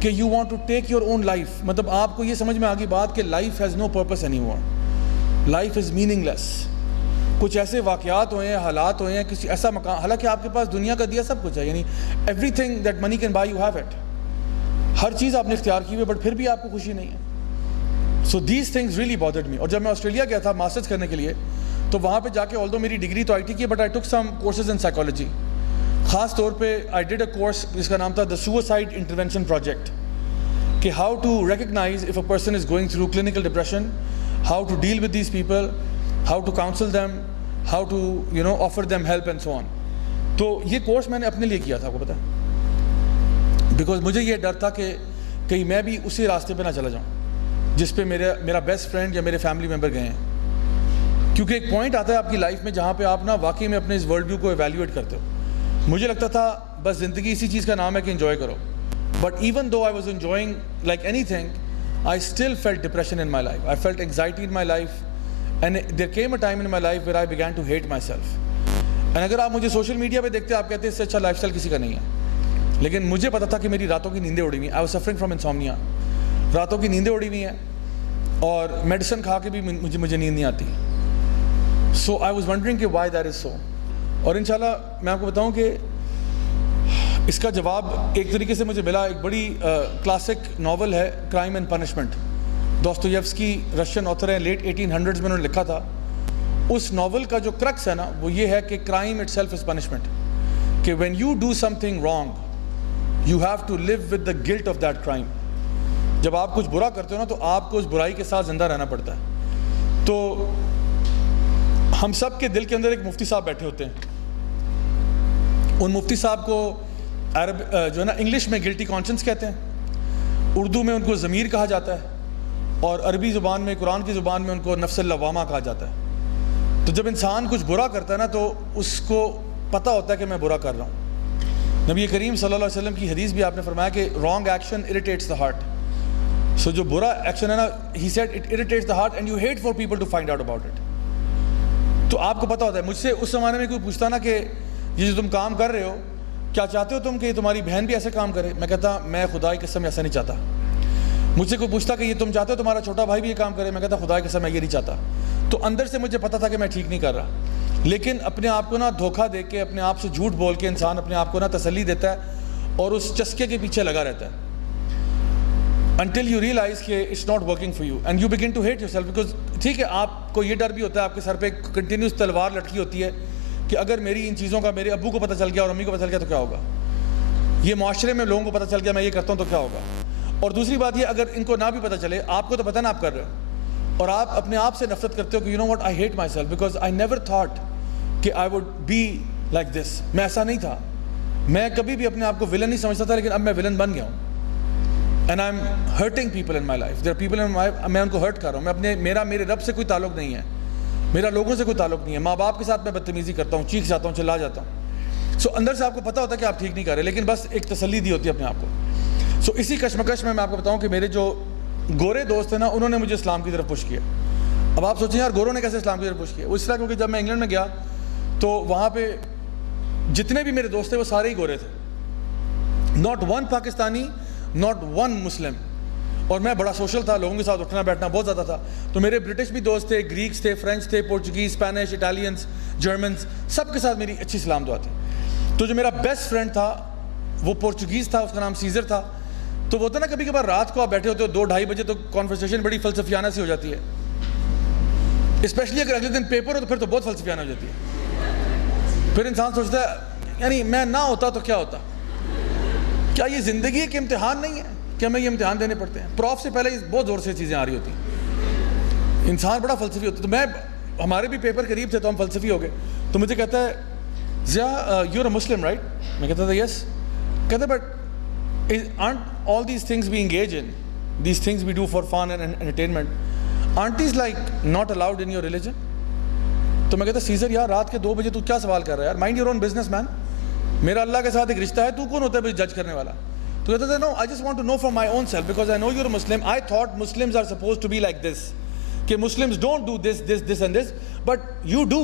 کہ you want to take your own life. مطلب آپ کو یہ سمجھ میں آ گئی بات کہ life has no purpose anymore, life is meaningless. کچھ ایسے واقعات ہوئے ہیں, حالات ہوئے ہیں, کسی ایسا مقام, حالانکہ آپ کے پاس دنیا کا دیا سب کچھ ہے, یعنی everything that money can buy you have it, ہر چیز آپ نے اختیار کی ہوئی, بٹ پھر بھی آپ کو خوشی نہیں ہے. So these things really bothered me. اور جب میں آسٹریلیا گیا تھا ماسٹرز کرنے کے لیے, تو وہاں پہ جا کے although میری ڈگری تو IT کی ہے, but I took some courses in psychology. خاص طور پہ I did a course جس کا نام تھا The Suicide Intervention Project, کہ how to recognize if a person is going through clinical depression, how to deal with these people, how to counsel them, how to offer them help and so on. تو یہ course میں نے اپنے لیے کیا تھا, آپ کو پتہ ہے, بیکاز مجھے یہ ڈر تھا کہ کہیں میں بھی اسی راستے پہ نہ چلا جاؤں جس پہ میرا بیسٹ فرینڈ یا میرے فیملی ممبر گئے ہیں. کیونکہ ایک پوائنٹ آتا ہے آپ کی لائف میں جہاں پہ آپ نا واقعی میں اپنے اس ورلڈ ویو کو ایویلیویٹ کرتے ہو. مجھے لگتا تھا بس زندگی اسی چیز کا نام ہے کہ انجوائے کرو, but even though I was enjoying like anything, I still felt depression in my life, I felt anxiety in my life, and there came a time in my life where I begin to hate myself. اینڈ اگر آپ مجھے social media پہ دیکھتے آپ کہتے ہیں اس سے اچھا لائف اسٹائل کسی کا نہیں ہے, لیکن مجھے پتا تھا کہ میری راتوں کی نیندیں اڑی ہوئی ہیں. آئی واز سفرنگ فرام انسومنیا, راتوں کی نیندیں اڑی ہوئی ہیں, اور میڈیسن کھا کے بھی مجھے نیند نہیں آتی. سو آئی واز ونڈرنگ کہ وائی دیٹ از سو. اور انشاءاللہ میں آپ کو بتاؤں کہ اس کا جواب ایک طریقے سے مجھے ملا. ایک بڑی کلاسک ناول ہے crime and punishment, Dostoevsky Russian author ہیں, لیٹ 1800s میں انہوں نے لکھا تھا. اس ناول کا جو کرکس ہے نا وہ یہ ہے کہ crime itself is punishment, کہ when you do something wrong you have to live with the guilt of that crime. جب آپ کچھ برا کرتے ہو نا تو آپ کو اس برائی کے ساتھ زندہ رہنا پڑتا ہے. تو ہم سب کے دل کے اندر ایک مفتی صاحب بیٹھے ہوتے ہیں. ان مفتی صاحب کو عرب جو ہے نا انگلش میں گلٹی کانشنس کہتے ہیں, اردو میں ان کو ضمیر کہا جاتا ہے, اور عربی زبان میں قرآن کی زبان میں ان کو نفس اللوامہ کہا جاتا ہے. تو جب انسان کچھ برا کرتا ہے نا تو اس کو پتہ ہوتا ہے کہ میں برا کر رہا ہوں. نبی کریم صلی اللہ علیہ وسلم کی حدیث بھی آپ نے فرمایا کہ wrong action irritates the heart. So جو برا ایکشن ہے نا, he said it irritates the heart and you hate for people to find out about it. تو آپ کو پتہ ہوتا ہے. مجھ سے اس زمانے میں کوئی پوچھتا نا کہ یہ جو تم کام کر رہے ہو کیا چاہتے ہو تم کہ تمہاری بہن بھی ایسے کام کرے, میں کہتا میں خدا کی قسم ایسا نہیں چاہتا. مجھ سے کوئی پوچھتا کہ یہ تم چاہتے ہو تمہارا چھوٹا بھائی بھی یہ کام کرے, میں کہتا خدا کی قسم میں یہ نہیں چاہتا. تو اندر سے مجھے پتا تھا کہ میں ٹھیک نہیں کر رہا, لیکن اپنے آپ کو نا دھوکہ دے کے, اپنے آپ سے جھوٹ بول کے انسان اپنے آپ کو نا تسلی دیتا ہے اور اس چسکے کے پیچھے لگا رہتا ہے until you realize کہ it's not working for you and you begin to hate yourself. because ٹھیک ہے آپ کو یہ ڈر بھی ہوتا ہے, آپ کے سر پہ کنٹینیوس تلوار لٹکی ہوتی ہے کہ اگر میری ان چیزوں کا میرے ابو کو پتہ چل گیا اور امی کو پتہ چل گیا تو کیا ہوگا, یہ معاشرے میں لوگوں کو پتہ چل گیا میں یہ کرتا ہوں تو کیا ہوگا. اور دوسری بات یہ, اگر ان کو نہ بھی پتہ چلے, آپ کو تو پتہ نا آپ کر رہے ہو, اور آپ اپنے آپ سے نفرت کرتے ہو کہ you know what I hate myself because I never thought کہ I would be like this. میں ایسا نہیں تھا, میں کبھی بھی اپنے آپ کو ولن نہیں سمجھتا تھا, لیکن اب میں ولن بن گیا ہوں. and I'm hurting people in my life. there are people in my life میں ان کو ہرٹ کر رہا ہوں. میں میرے رب سے کوئی تعلق نہیں ہے, میرا لوگوں سے کوئی تعلق نہیں ہے, ماں باپ کے ساتھ میں بدتمیزی کرتا ہوں, چیخ جاتا ہوں, چلا جاتا ہوں. سو اندر سے آپ کو پتہ ہوتا ہے کہ آپ ٹھیک نہیں کر رہے, لیکن بس ایک تسلی دی ہوتی ہے اپنے آپ کو. سو اسی کشمکش میں آپ کو بتاؤں کہ میرے جو گورے دوست ہیں نا انہوں نے مجھے اسلام کی طرف پش کیا. اب آپ سوچیں یار گوروں نے کیسے اسلام کی طرف پش کیا. اس طرح کیونکہ جب میں انگلینڈ میں گیا تو وہاں پہ جتنے بھی میرے دوست تھے وہ سارے ہی گورے تھے, not one Pakistani, not one Muslim. اور میں بڑا سوشل تھا, لوگوں کے ساتھ اٹھنا بیٹھنا بہت زیادہ تھا. تو میرے برٹش بھی دوست تھے, گریکس تھے, فرینچ تھے, پورچوگیز, اسپینش, اٹالینس, جرمنس, سب کے ساتھ میری اچھی سلام دعا تھی. تو جو میرا بیسٹ فرینڈ تھا وہ پورچوگیز تھا, اس کا نام سیزر تھا. تو وہ ہوتا نا کبھی کبھار رات کو آپ بیٹھے ہوتے ہو 2-2:30 بجے تو کانورسیشن بڑی فلسفیانہ سی ہو جاتی ہے, اسپیشلی اگر اگلے دن پیپر ہو تو پھر تو بہت فلسفیانہ ہو جاتی ہے. پھر انسان سوچتا ہے یعنی میں نہ ہوتا تو کیا ہوتا, کیا یہ زندگی ہے کہ امتحان نہیں ہے کہ ہمیں یہ امتحان دینے پڑتے ہیں. پروف سے پہلے بہت زور سے چیزیں آ رہی ہوتی ہیں, انسان بڑا فلسفی ہوتا ہے. تو میں ہمارے بھی پیپر قریب تھے تو ہم فلسفی ہو گئے. تو مجھے کہتا ہے Zia you are a Muslim right? میں کہتا تھا یس. کہتے but aren't all these things we engage in, these things we do for fun and entertainment, aren't these like not allowed in your religion? تو میں کہتا سیزر یار رات کے 2 بجے تو کیا سوال کر رہا ہے یار, mind your own business man, میرا اللہ کے ساتھ ایک رشتہ ہے, تو کون ہوتا ہے مجھے جج کرنے والا؟ تو کہتا تھا no, I just want to know from my own self because I know you are Muslim, I thought Muslims are supposed to be like this, کہ Muslims don't do this this this and this but you do.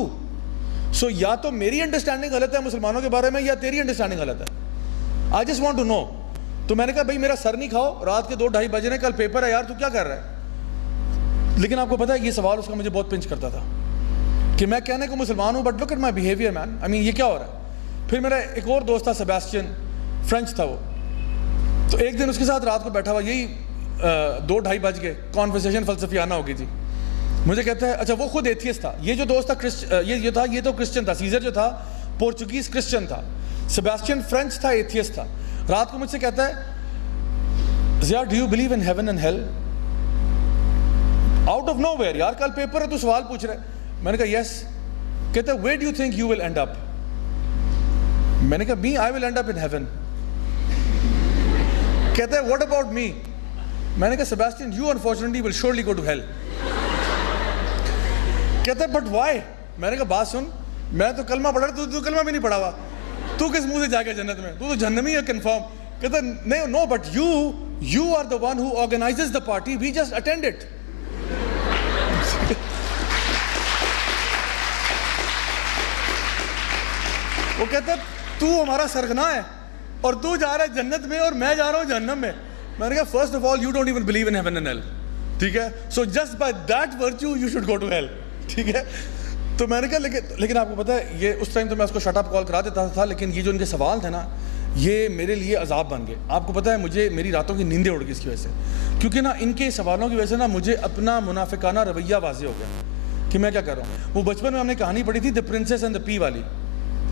So یا تو میری understanding غلط ہے مسلمانوں کے بارے میں یا تیری انڈرسٹینڈنگ غلط ہے. I just want to know. تو میں نے کہا بھائی میرا سر نہیں کھاؤ, رات کے 2-2:30 بجے نے, کل پیپر ہے یار, تو کیا کر رہا ہے؟ لیکن آپ کو پتہ ہے یہ سوال اس کا مجھے بہت پنچ کرتا تھا کہ میں کہنے کو مسلمان ہوں but look at my behaviour man, I mean یہ کیا ہو رہا ہے؟ پھر میرا ایک اور دوست تھا سیباسٹین, فرینچ تھا وہ, تو ایک دن اس کے ساتھ رات کو بیٹھا ہوا, یہی 2-2:30 بج گئے, کانورسیشن فلسفیانہ ہو گئی تھی. مجھے کہتا ہے اچھا وہ خود ایتھیسٹ تھا, یہ جو دوست تھا یہ تو کرسچن تھا, سیزر جو تھا پورچوگیز کرسچن تھا, سیباسٹین فرینچ تھا, ایتھیسٹ تھا. رات کو مجھ سے کہتا ہے Zia do you believe in heaven and hell? Out of nowhere یار, کل پیپر ہے تو سوال پوچھ رہے. میں نے کہا یس. کہتا ہے where do you think you will end up? میں نے کہا می آئی ول اینڈ اپ ان ہیون. کہتا ہے واٹ اباؤٹ می؟ میں نے کہا Sebastian you unfortunately will surely go to hell. کہتا ہے بٹ وائی؟ میں نے کہا بات سن, میں تو کلمہ پڑھا رہا, تو کلمہ بھی نہیں پڑھا ہوا, تو کس منہ سے جا کے جنت میں, تو جہنمی ہے کنفرم. کہتا ہے no but you are the one who organizes the party, we just attend it. وہ کہتا ہے تو ہمارا سرغنہ ہے اور تو جا رہا ہے جنت میں اور میں جا رہا ہوں جہنم میں. میں نے کہا first of all you don't even believe in heaven and hell, ٹھیک ہے, so just by that virtue you should go to hell, ٹھیک ہے. تو میں نے کہا لیکن آپ کو پتہ ہے یہ اس ٹائم تو میں اس کو شٹ اپ کال کرا دیتا تھا, لیکن یہ جو ان کے سوال تھے نا یہ میرے لیے عذاب بن گئے. آپ کو پتہ ہے مجھے میری راتوں کی نیندیں اڑ گئی اس کی وجہ سے, کیونکہ نا ان کے سوالوں کی وجہ سے نا مجھے اپنا منافقانہ رویہ واضح ہو گیا کہ میں کیا کر رہا ہوں. وہ بچپن میں ہم نے کہانی پڑھی تھی دا پرنسس اینڈ دا پی والی,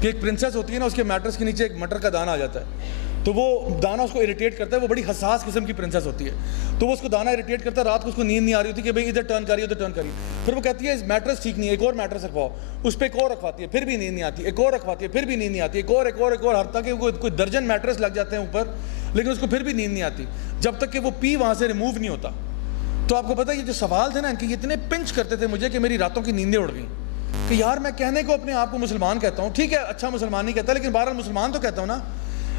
کہ ایک پرنسس ہوتی ہے نا, اس کے میٹرس کے نیچے ایک مٹر کا دانہ آ جاتا ہے, تو وہ دانہ اس کو اریٹیٹ کرتا ہے, وہ بڑی حساس قسم کی پرنسس ہوتی ہے, تو وہ اس کو دانہ اریٹیٹ کرتا ہے, رات کو اس کو نیند نہیں آ رہی ہوتی کہ بھائی ادھر ٹرن کریے ادھر ٹرن کریے. پھر وہ کہتی ہے اس میٹرس ٹھیک نہیں ہے, ایک اور میٹرس رکھواؤ, اس پہ ایک اور رکھواتی ہے, پھر بھی نیند نہیں آتی, ایک اور رکھواتی ہے, پھر بھی نیند نہیں آتی, ایک اور حتیٰ کہ کوئی درجن میٹرس لگ جاتے ہیں اوپر, لیکن اس کو پھر بھی نیند نہیں آتی جب تک کہ وہ پی وہاں سے ریموو نہیں ہوتا. تو آپ کو پتہ ہے یہ جو سوال تھے نا ان کے, یہ اتنے پنچ کرتے تھے مجھے کہ میری راتوں کی نیندیں اڑ گئیں کہ یار میں کہنے کو اپنے آپ کو مسلمان کہتا ہوں, ٹھیک ہے اچھا مسلمان نہیں کہتا, لیکن بہرحال مسلمان تو کہتا ہوں نا,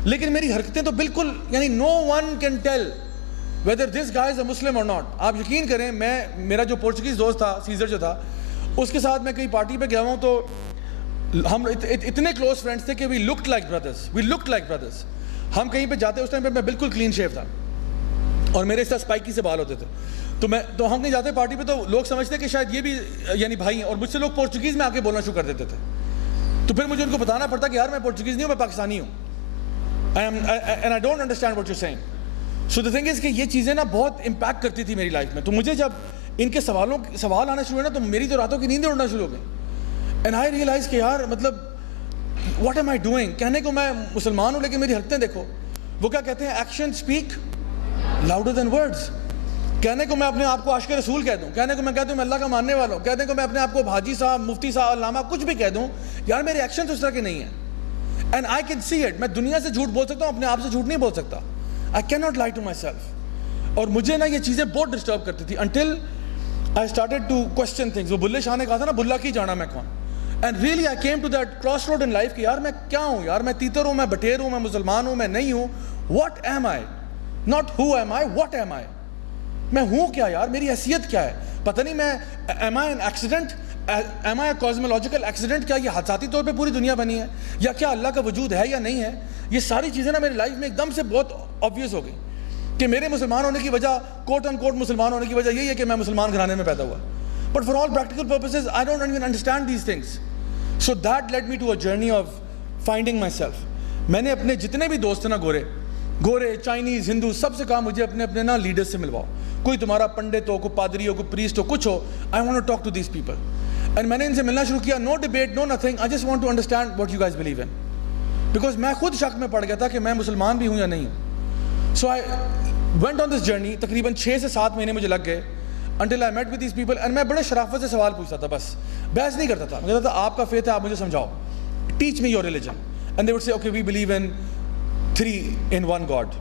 لیکن میری حرکتیں تو بالکل یعنی no one can tell whether this guy is a Muslim اور ناٹ. آپ یقین کریں میرا جو پورچوگیز دوست تھا سیزر جو تھا, اس کے ساتھ میں کئی پارٹی پہ گیا ہوں تو ہم اتنے کلوز فرینڈس تھے کہ وی لکڈ لائک بردرز. ہم کہیں پہ جاتے, اس ٹائم پہ میں بالکل کلین شیو تھا اور میرے اس طرح اسپائکی سے بال ہوتے تھے, تو ہم نہیں جاتے پارٹی پہ, تو لوگ سمجھتے کہ شاید یہ بھی یعنی بھائی ہیں, اور مجھ سے لوگ پورچوگیز میں آ کے بولنا شروع کر دیتے تھے. تو پھر مجھے ان کو بتانا پڑتا کہ یار میں پورچوگیز نہیں ہوں, میں پاکستانی ہوں, and I don't understand what you're saying. So the thing is کہ یہ چیزیں نا بہت امپیکٹ کرتی تھی میری لائف میں. تو مجھے جب ان کے سوال آنا شروع ہوئے نا, تو میری تو راتوں کی نیندیں اڑنا شروع ہو گئیں. اینڈ آئی ریئلائز کہ یار مطلب واٹ ایم آئی ڈوئنگ. کہنے کو میں مسلمان ہوں لیکن میری حرکتیں دیکھو. وہ کیا کہتے ہیں, action speak louder than words. کہنے کو میں اپنے آپ کو عاشق رسول کہہ دوں, کہنے کو میں کہتا ہوں میں اللہ کا ماننے والا ہوں, کہنے کو میں اپنے آپ کو حاجی صاحب, مفتی صاحب, علامہ کچھ بھی کہہ دوں, یار میرے ایکشن تو اس طرح کے نہیں ہیں. And I can see it. میں دنیا سے جھوٹ بول سکتا ہوں, اپنے آپ سے جھوٹ نہیں بول سکتا. I can not lie to myself. اور مجھے نا یہ چیزیں بہت ڈسٹرب کرتی تھی until I started to question things. وہ بلے شاہ نے کہا تھا نا, بلا کی جانا میں کون. And really I came to that cross road in life کہ یار میں کیا ہوں, یار میں تیتر ہوں, میں بٹیر ہوں, میں مسلمان ہوں, میں نہیں ہوں. What am I, not who am I, what am I. میں ہوں کیا یار, میری حیثیت کیا ہے, پتہ نہیں. میں am I an accident, am I a cosmological accident, کیا یہ حادثاتی طور پہ پوری دنیا بنی ہے, یا کیا اللہ کا وجود ہے یا نہیں ہے. یہ ساری چیزیں نا میری لائف میں ایک دم سے بہت آبویس ہو گئی کہ میرے مسلمان ہونے کی وجہ, کوٹ ان کوٹ مسلمان ہونے کی وجہ یہی ہے کہ میں مسلمان گھرانے میں پیدا ہوا. But for all practical purposes I don't even understand these things. So that led me to a journey of finding myself. میں نے اپنے جتنے بھی دوست ہیں نا, گورے چائنیز ہندو, سب سے کہا مجھے اپنے نا لیڈرز سے ملواؤ. کوئی تمہارا پنڈت ہو, کوئی پادری ہو, کوئی پریسٹ ہو, کچھ ہو, I want to talk to these people. And میں نے ان سے ملنا شروع کیا. No debate, no nothing, I just want to understand what you guys believe in, because میں خود شک میں پڑ گیا تھا کہ میں مسلمان بھی ہوں یا نہیں ہوں. So I went on this journey. تقریباً 6 سے 7 مہینے مجھے لگ گئے until I met with these people. And میں بڑے شرافت سے سوال پوچھتا تھا, بس بحث نہیں کرتا تھا. میں کہتا تھا آپ کا فیتھ ہے, آپ مجھے سمجھاؤ. teach me your religion. And they would say, okay, we believe in 3 in 1 God,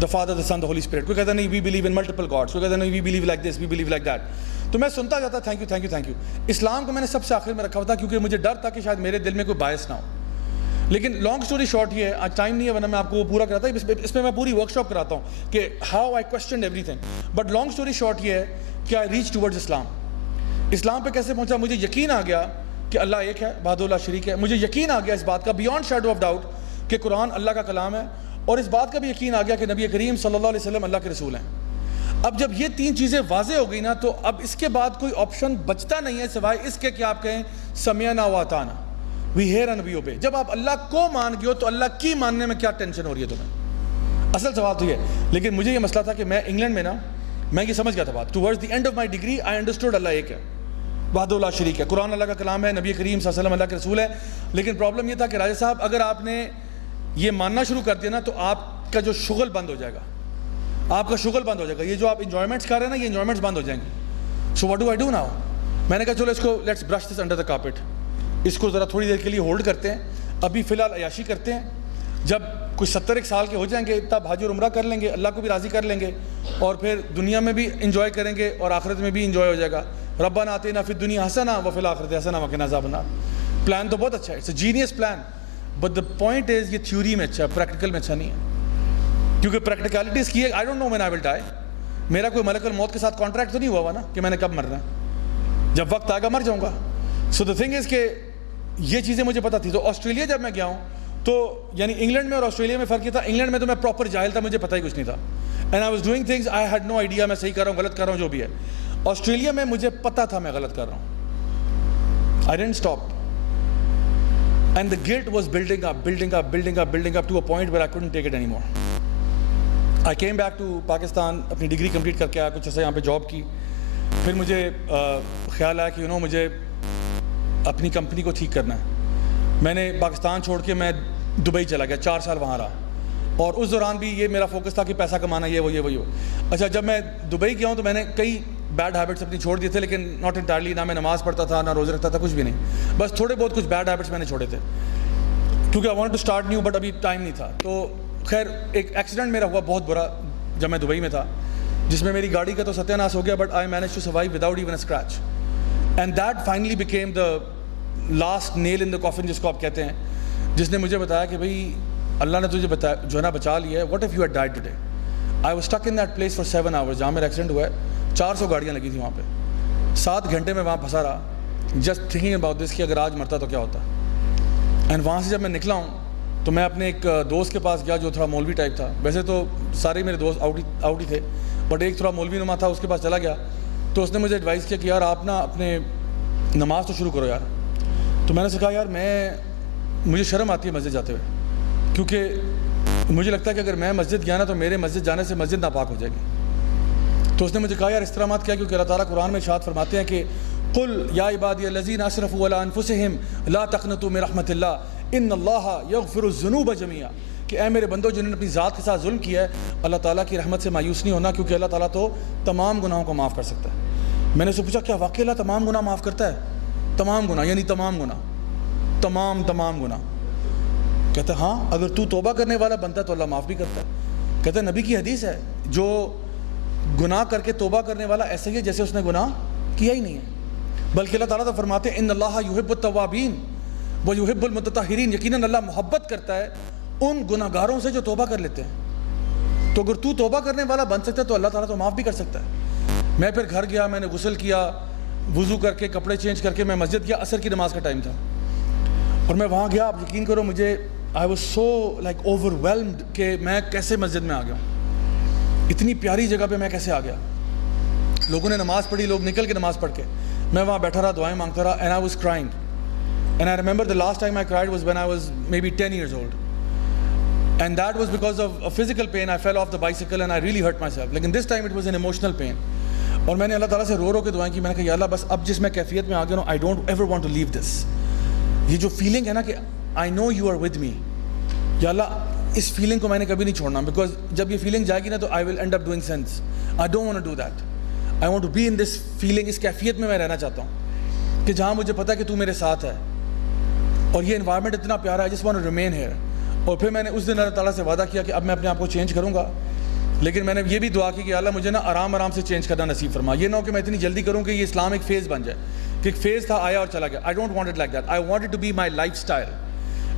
the Father, the Son, the Holy Spirit. کوئی کہتا نہیں we believe in multiple gods. کوئی کہتا نہیں we believe like this, we believe like that. تو میں سنتا جاتا thank you thank you thank you. اسلام کو میں نے سب سے آخر میں رکھا ہوا تھا کیونکہ مجھے ڈر تھا کہ شاید میرے دل میں کوئی باعث نہ ہو. لیکن لانگ اسٹوری شارٹ یہ ہے, آج ٹائم نہیں ہے ورنہ میں آپ کو وہ پورا کراتا ہوں, اس میں میں پوری ورک شاپ کراتا ہوں کہ how I questioned everything. But long story short یہ ہے کہ آئی ریچ ٹورڈز اسلام. اسلام پہ کیسے پہنچا؟ مجھے یقین آ گیا کہ اللہ ایک ہے, وحدہ لا شریک ہے. مجھے یقین آ گیا اس بات کا بیانڈ شیڈو آف ڈاؤٹ کہ قرآن اللہ کا کلام ہے, اور اس بات کا بھی یقین آ گیا کہ نبی کریم صلی اللہ علیہ وسلم اللہ کے رسول ہیں. اب جب یہ 3 چیزیں واضح ہو گئی نا, تو اب اس کے بعد کوئی آپشن بچتا نہیں ہے سوائے اس کے کہ آپ کہیں سمعنا و اطعنا, وی ہیئر اینڈ وی اوبے. جب آپ اللہ کو مان گئے ہو تو اللہ کی ماننے میں کیا ٹینشن ہو رہی ہے تمہیں؟ اصل سوال تو یہ ہے. لیکن مجھے یہ مسئلہ تھا کہ میں انگلینڈ میں نا, میں یہ سمجھ گیا تھا بات. Towards the end of my degree I understood اللہ ایک ہے, وحدہ لا شریک ہے, قرآن اللہ کا کلام ہے, نبی کریم صلی اللہ علیہ وسلم اللہ کے رسول ہے. لیکن پرابلم یہ تھا کہ راجہ صاحب اگر آپ نے یہ ماننا شروع کر دیا نا تو آپ کا جو شغل بند ہو جائے گا, آپ کا شغل بند ہو جائے گا. یہ جو آپ انجوائمنٹس کر رہے ہیں نا, یہ انجوائمنٹس بند ہو جائیں گے. So what do I do now? میں نے کہا چلو اس کو let's brush this under the carpet, اس کو ذرا تھوڑی دیر کے لیے ہولڈ کرتے ہیں, ابھی فی الحال عیاشی کرتے ہیں. جب کچھ 70 سال کے ہو جائیں گے تب حج اور عمرہ کر لیں گے, اللہ کو بھی راضی کر لیں گے, اور پھر دنیا میں بھی انجوائے کریں گے اور آخرت میں بھی انجوائے ہو جائے گا. ربنا آتنا فی الدنیا حسنہ وفی الآخرۃ حسنہ وقنا عذاب النار. پلان تو بہت اچھا ہے, it's a genius plan, but the point is یہ تھیوری میں اچھا ہے, پریکٹیکل میں اچھا نہیں ہے. کیونکہ پریکٹیکلٹی اس کی ہے, I don't know when I ول ڈائی. میرا کوئی ملک الموت کے ساتھ کانٹریکٹ تو نہیں ہوا ہوا نا کہ میں نے کب مرنا ہے, جب وقت آئے گا مر جاؤں گا. سو دا تھنگ از کہ یہ چیزیں مجھے پتہ تھی. تو آسٹریلیا جب میں گیا ہوں تو یعنی انگلینڈ میں اور آسٹریلیا میں فرق یہ تھا, انگلینڈ میں تو میں پراپر جاہل تھا, مجھے پتہ ہی کچھ نہیں تھا. And I was doing things I had no idea میں صحیح کر رہا ہوں غلط کر رہا ہوں جو بھی ہے. آسٹریلیا میں مجھے پتہ تھا میں غلط کر رہا ہوں. I didn't stop. And the guilt was building up to a point where I couldn't take it anymore. I came back to Pakistan, اپنی ڈگری کمپلیٹ کر کے آیا, کچھ ایسا یہاں پہ جاب کی. پھر مجھے خیال آیا کہ مجھے اپنی کمپنی کو ٹھیک کرنا ہے. میں نے پاکستان چھوڑ کے میں دبئی چلا گیا, 4 سال وہاں رہا, اور اس دوران بھی یہ میرا فوکس تھا کہ پیسہ کمانا, یہ وہ. اچھا, جب میں دبئی گیا ہوں تو میں نے کئی بیڈ ہیبٹس اپنی چھوڑ دیے تھے, لیکن ناٹ انٹائرلی. نہ میں نماز پڑھتا تھا, نہ روزے رکھتا تھا, کچھ بھی نہیں. بس تھوڑے بہت کچھ بیڈ ہیبٹس میں نے چھوڑے تھے کیونکہ I want to start new, but ابھی ٹائم نہیں تھا. تو خیر ایک ایکسیڈنٹ میرا ہوا بہت برا جب میں دبئی میں تھا, جس میں میری گاڑی کا تو ستیہ ناش ہو گیا, but I manage to survive without even a scratch. And that finally became the last nail in the coffin جس کو آپ کہتے ہیں, جس نے مجھے بتایا کہ بھائی اللہ نے تجھے جو ہے نا بچا لیا ہے. What if you had died today? I was stuck in that place for 7 hours. جہاں میرا ایکسیڈنٹ ہوا ہے 400 گاڑیاں لگی تھیں وہاں پہ, 7 گھنٹے میں وہاں پھنسا رہا, جسٹ تھنکنگ اباؤٹ دس کہ اگر آج مرتا تو کیا ہوتا. اینڈ وہاں سے جب میں نکلا ہوں تو میں اپنے ایک دوست کے پاس گیا جو تھوڑا مولوی ٹائپ تھا. ویسے تو سارے میرے دوست آؤٹ ہی تھے, بٹ ایک تھوڑا مولوی نما تھا, اس کے پاس چلا گیا. تو اس نے مجھے ایڈوائز کیا کہ یار آپ نا اپنے نماز تو شروع کرو یار. تو میں نے کہا یار مجھے شرم آتی ہے مسجد جاتے ہوئے, کیونکہ مجھے لگتا ہے کہ اگر میں مسجد گیا نا تو میرے مسجد جانے سے مسجد ناپاک ہو جائے گی. تو اس نے مجھے کہا یار اس طرح مت کیا, کیونکہ اللہ تعالیٰ قرآن میں ارشاد فرماتے ہیں کہ قل یا عبادی الذین اسرفوا علی انفسہم لا تقنطوا من رحمت اللہ ان اللہ یغفر الذنوب جميعا, کہ اے میرے بندو جنہوں نے اپنی ذات کے ساتھ ظلم کیا ہے, اللہ تعالیٰ کی رحمت سے مایوس نہیں ہونا, کیونکہ اللہ تعالیٰ تو تمام گناہوں کو معاف کر سکتا ہے. میں نے اس سے پوچھا کیا واقعی اللہ تمام گناہ معاف کرتا ہے؟ تمام گناہ یعنی تمام گناہ, تمام گناہ. کہتا ہے ہاں, اگر تو توبہ کرنے والا بنتا ہے تو اللہ معاف بھی کرتا ہے. کہتا ہے نبی کی حدیث ہے, جو گناہ کر کے توبہ کرنے والا ایسا ہی ہے جیسے اس نے گناہ کیا ہی نہیں ہے. بلکہ اللہ تعالیٰ تو فرماتے ہیں ان اللہ یحب التوابین ویحب المتطہرین, یقیناً اللہ محبت کرتا ہے ان گناہ گاروں سے جو توبہ کر لیتے ہیں. تو اگر تو توبہ کرنے والا بن سکتا ہے تو اللہ تعالیٰ تو معاف بھی کر سکتا ہے. میں پھر گھر گیا, میں نے غسل کیا, وضو کر کے کپڑے چینج کر کے میں مسجد گیا. عصر کی نماز کا ٹائم تھا اور میں وہاں گیا. آپ یقین کرو مجھے I was so like over whelmed کہ میں کیسے مسجد میں آ گیا ہوں, اتنی پیاری جگہ پہ میں کیسے آ گیا. لوگوں نے نماز پڑھی, لوگ نکل کے نماز پڑھ کے, میں وہاں بیٹھا رہا, دعائیں مانگتا رہا. And I was crying, and I remember the last time I cried was when I was maybe 10 years old, and that was because of a physical pain. I fell off the bicycle and I really hurt myself. لیکن this time it was an emotional pain. اور میں نے اللہ تعالیٰ سے رو کے دعائیں کی. میں نے کہا یا اللہ بس اب جس میں کیفیت میں آ گیا ہوں, I don't ever want to leave this. یہ جو فیلنگ ہے نا کہ I know you are with me, یا اللہ اس فیلنگ کو میں نے کبھی نہیں چھوڑنا, بیکاز جب یہ فیلنگ جائے گی نا تو I will end up doing sins. I don't want to do that. I want to be in this feeling, اس کیفیت میں رہنا چاہتا ہوں کہ جہاں مجھے پتا ہے کہ تو میرے ساتھ ہے. اور یہ انوائرمنٹ اتنا پیارا ہے, I just want to remain here. اور پھر میں نے اس دن اللہ تعالیٰ سے وعدہ کیا کہ اب میں اپنے آپ کو چینج کروں گا, لیکن میں نے یہ بھی دعا کی کہ اللہ مجھے نا آرام آرام سے چینج کرنا نصیب فرما. یہ نہ ہو کہ میں اتنی جلدی کروں کہ یہ اسلام ایک فیز بن جائے, کہ ایک فیز تھا آیا اور چلا گیا. I don't want it like that. I want it to be my lifestyle.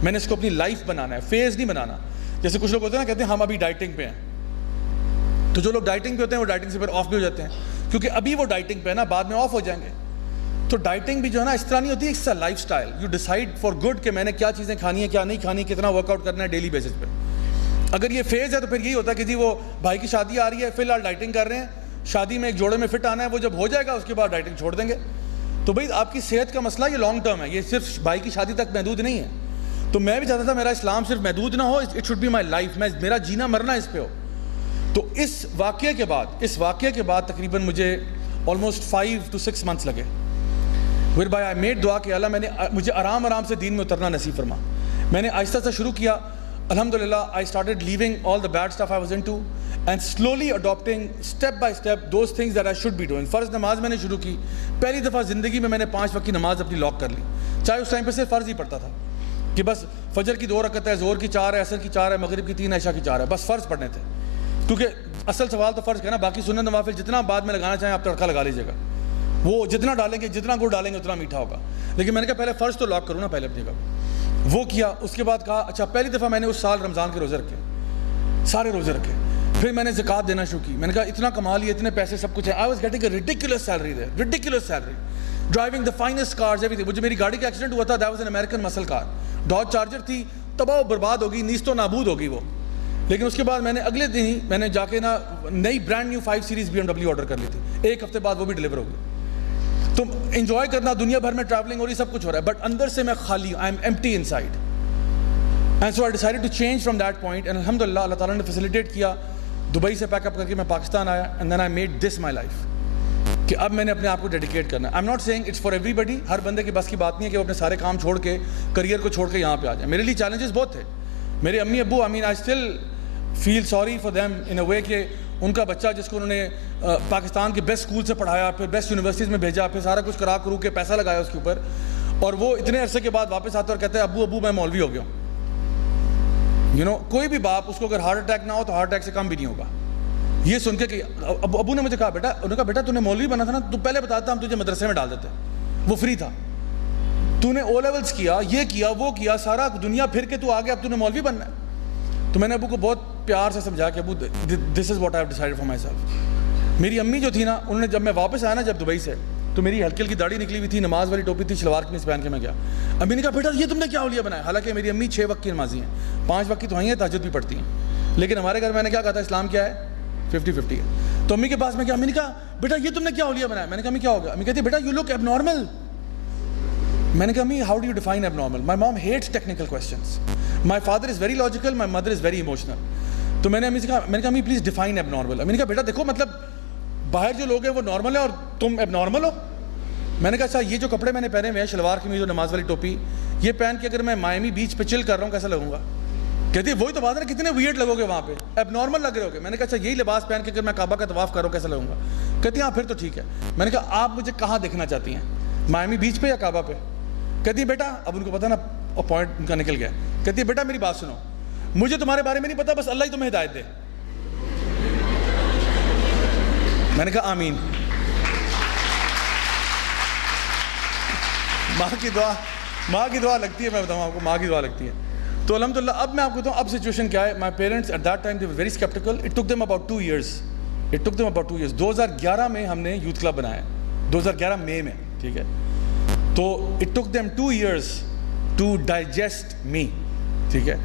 میں نے اس کو اپنی لائف بنانا ہے, فیز نہیں بنانا. جیسے کچھ لوگ ہوتے ہیں نا, کہتے ہیں ہم ابھی ڈائٹنگ پہ ہیں, تو جو لوگ ڈائٹنگ پہ ہوتے ہیں وہ ڈائٹنگ سے پھر آف بھی ہو جاتے ہیں, کیونکہ ابھی وہ ڈائٹنگ پہ ہے نا, بعد میں آف ہو جائیں گے. تو ڈائٹنگ بھی جو ہے نا اس طرح نہیں ہوتی, it's a lifestyle. You decide for good کہ میں نے کیا چیزیں کھانی ہیں, کیا نہیں کھانی, کتنا ورک آؤٹ کرنا ہے ڈیلی بیسس پہ. اگر یہ فیز ہے تو پھر یہی ہوتا ہے کہ جی وہ بھائی کی شادی آ رہی ہے, فی الحال ڈائٹنگ کر رہے ہیں, شادی میں ایک جوڑے میں فٹ آنا ہے, وہ جب ہو جائے گا اس کے بعد ڈائٹنگ چھوڑ دیں گے. تو بھائی آپ کی صحت کا مسئلہ یہ لانگ ٹرم ہے, یہ صرف بھائی کی شادی تک محدود نہیں ہے. تو میں بھی چاہتا تھا میرا اسلام صرف محدود نہ ہو, it should be my life, میرا جینا مرنا اس پہ ہو. تو اس واقعے کے بعد تقریباً مجھے آلموسٹ 5 to 6 months لگے, ویئر بائی آئی میڈ دعا کہ اللہ مجھے آرام آرام سے دین میں اترنا نصیب فرما. میں نے آہستہ سے شروع کیا, الحمدللہ I started leaving all the bad stuff I was into and slowly adopting step by step those things that I should be doing. فرض نماز میں نے شروع کی, پہلی دفعہ زندگی میں نے 5 وقت کی نماز اپنی لاک کر لی, چاہے اس ٹائم پہ صرف فرض ہی پڑھتا تھا کہ بس فجر کی 2 رکعت ہے, ظہر کی 4 ہے, عصر کی 4 ہے, مغرب کی 3, عشاء کی 4 ہے, بس فرض پڑھنے تھے. کیونکہ اصل سوال تو فرض کا نا, باقی سنت نوافل جتنا بعد میں لگانا چاہیں آپ تڑکا لگا لیجیے گا, وہ جتنا ڈالیں گے, جتنا گڑ ڈالیں گے اتنا میٹھا ہوگا. لیکن میں نے کہا پہلے فرض تو لاک کروں نا پہلے اپنی جگہ. وہ کیا, اس کے بعد کہا اچھا پہلی دفعہ میں نے اس سال رمضان کے روزے رکھے, سارے روزے رکھے. پھر میں نے زکوٰۃ دینا شروع کی. میں نے کہا اتنا کما لیا, اتنے پیسے سب کچھ ہے. I was getting a ridiculous salary there, ridiculous salary, driving the finest cars, everything. مجھے میری گاڑی کا ایکسیڈنٹ ہوا تھا, that was an American muscle car, Dodge Charger تھی, تباہ و برباد ہوگی, نیست و نابود ہوگی وہ. لیکن اس کے بعد میں نے اگلے دن ہی میں نے جا کے نا نئی brand new 5 Series BMW order کر لی تھی, 1 ہفتے بعد وہ بھی ڈلیور ہو گئی. تو انجوائے کرنا, دنیا بھر میں ٹریولنگ ہو رہی, سب کچھ ہو رہا ہے, بٹ اندر سے میں خالی ہوں, I am empty inside. And so I decided to change from that point, and الحمدللہ اللہ تعالیٰ نے فیسیلیٹیٹ کیا. دبئی سے پیک اپ کر کے میں پاکستان آیا, and then I made this my life, کہ اب میں نے اپنے آپ کو ڈیڈیکیٹ کرنا ہے. I am not saying it's for everybody, ہر بندے کے بس کی بات نہیں ہے کہ وہ اپنے سارے کام چھوڑ کے, کریئر کو چھوڑ کے یہاں پہ آ جائیں. میرے لیے چیلنجز بہت تھے. میرے امی ابو, I mean I still feel sorry for them in a way, کہ ان کا بچہ جس کو انہوں نے پاکستان کے بیسٹ اسکول سے پڑھایا, پھر بیسٹ یونیورسٹیز میں بھیجا, پھر سارا کچھ کرا کرو کے پیسہ لگایا اس کے اوپر, اور وہ اتنے عرصے کے بعد واپس آتا ہے اور کہتے ہیں ابو میں مولوی ہو گیا ہوں. کوئی بھی باپ, اس کو اگر ہارٹ اٹیک نہ ہو تو ہارٹ اٹیک سے کم بھی نہیں ہوگا. یہ سن کے کہ ابو نے مجھے کہا بیٹا, انہوں نے کہا بیٹا تو نے مولوی بنا تھا نا, تو پہلے بتاتا ہم تجھے مدرسے میں ڈال دیتے, وہ فری تھا. تو نے او لیولس کیا, یہ کیا, وہ کیا, سارا دنیا پھر کے تو آ گیا, اب تو نے مولوی بننا ہے. تو میں نے ابو کو بہت پیار سے سمجھا کہ ابو this is what I have decided for myself. میری امی جو تھی نا, انہوں نے جب میں واپس آیا نا جب دبئی سے, تو میری ہلکی ہلکی داڑھی نکلی ہوئی تھی, نماز والی ٹوپی تھی, شلوار قمیص پہن کے میں گیا. امی نے کہا بیٹا یہ تم نے کیا اولیا بنایا. حالانکہ میری امی 6 وقت کی نمازی ہیں, 5 وقت کی تو ہیں, تہجد بھی پڑھتی ہیں, لیکن ہمارے گھر میں نے کیا کہا تھا, اسلام کیا ہے 50-50 ہے. تو امی کے پاس میں کیا, امی نے کہا بیٹا یہ تم نے کیا اولیا بنایا. میں نے کہا امی کیا ہو گیا. امی کہتی بیٹا یو لک ایب نارمل. میں نے کہا امی how do you define abnormal. My mom hates technical questions, my father is very logical, my mother is very emotional. تو میں نے امی سے کہا, میں نے کہا امی پلیز ڈیفائن ایب نارمل. امی نے کہا بیٹا دیکھو مطلب باہر جو لوگ ہیں وہ نارمل ہیں اور تم ایب نارمل ہو. میں نے کہا اچھا یہ جو کپڑے میں نے پہنے ہوئے ہیں, شلوار قمیض اور نماز والی ٹوپی, یہ پہن کے اگر میں مائمی بیچ پہ چل کر رہا ہوں کیسا لگوں گا. کہتی ہے وہی تو بات ہے نا, کتنے ویئرڈ لگو گے وہاں پہ, ایب نارمل لگ رہے ہو گے. میں نے کہا اچھا یہی لباس پہن کے اگر میں کعبہ کا طواف کر رہا ہوں کیسا لگوں گا. کہتی ہاں پھر تو ٹھیک ہے. میں نے کہا آپ مجھے کہاں دیکھنا چاہتی ہیں, مائمی بیچ پہ یا کعبہ پہ. کہتی ہے بیٹا, اب ان کو پتا نا پوائنٹ ان کا نکل گیا. کہتی ہے بیٹا میری بات سنو, مجھے تمہارے بارے میں نہیں پتا, بس اللہ ہی تمہیں ہدایت دے. میں نے کہا آمین. ماں کی دعا لگتی ہے, میں بتاؤں آپ کو, ماں کی دعا لگتی ہے. تو الحمدللہ اب میں آپ کو بتاؤں اب سچویشن کیا ہے. My parents at that time they were very sceptical. It took them about 2 years. 2011 میں ہم نے یوتھ کلب بنایا, 2011 مئی میں, ٹھیک ہے. تو it took them 2 years to digest me, ٹھیک ہے.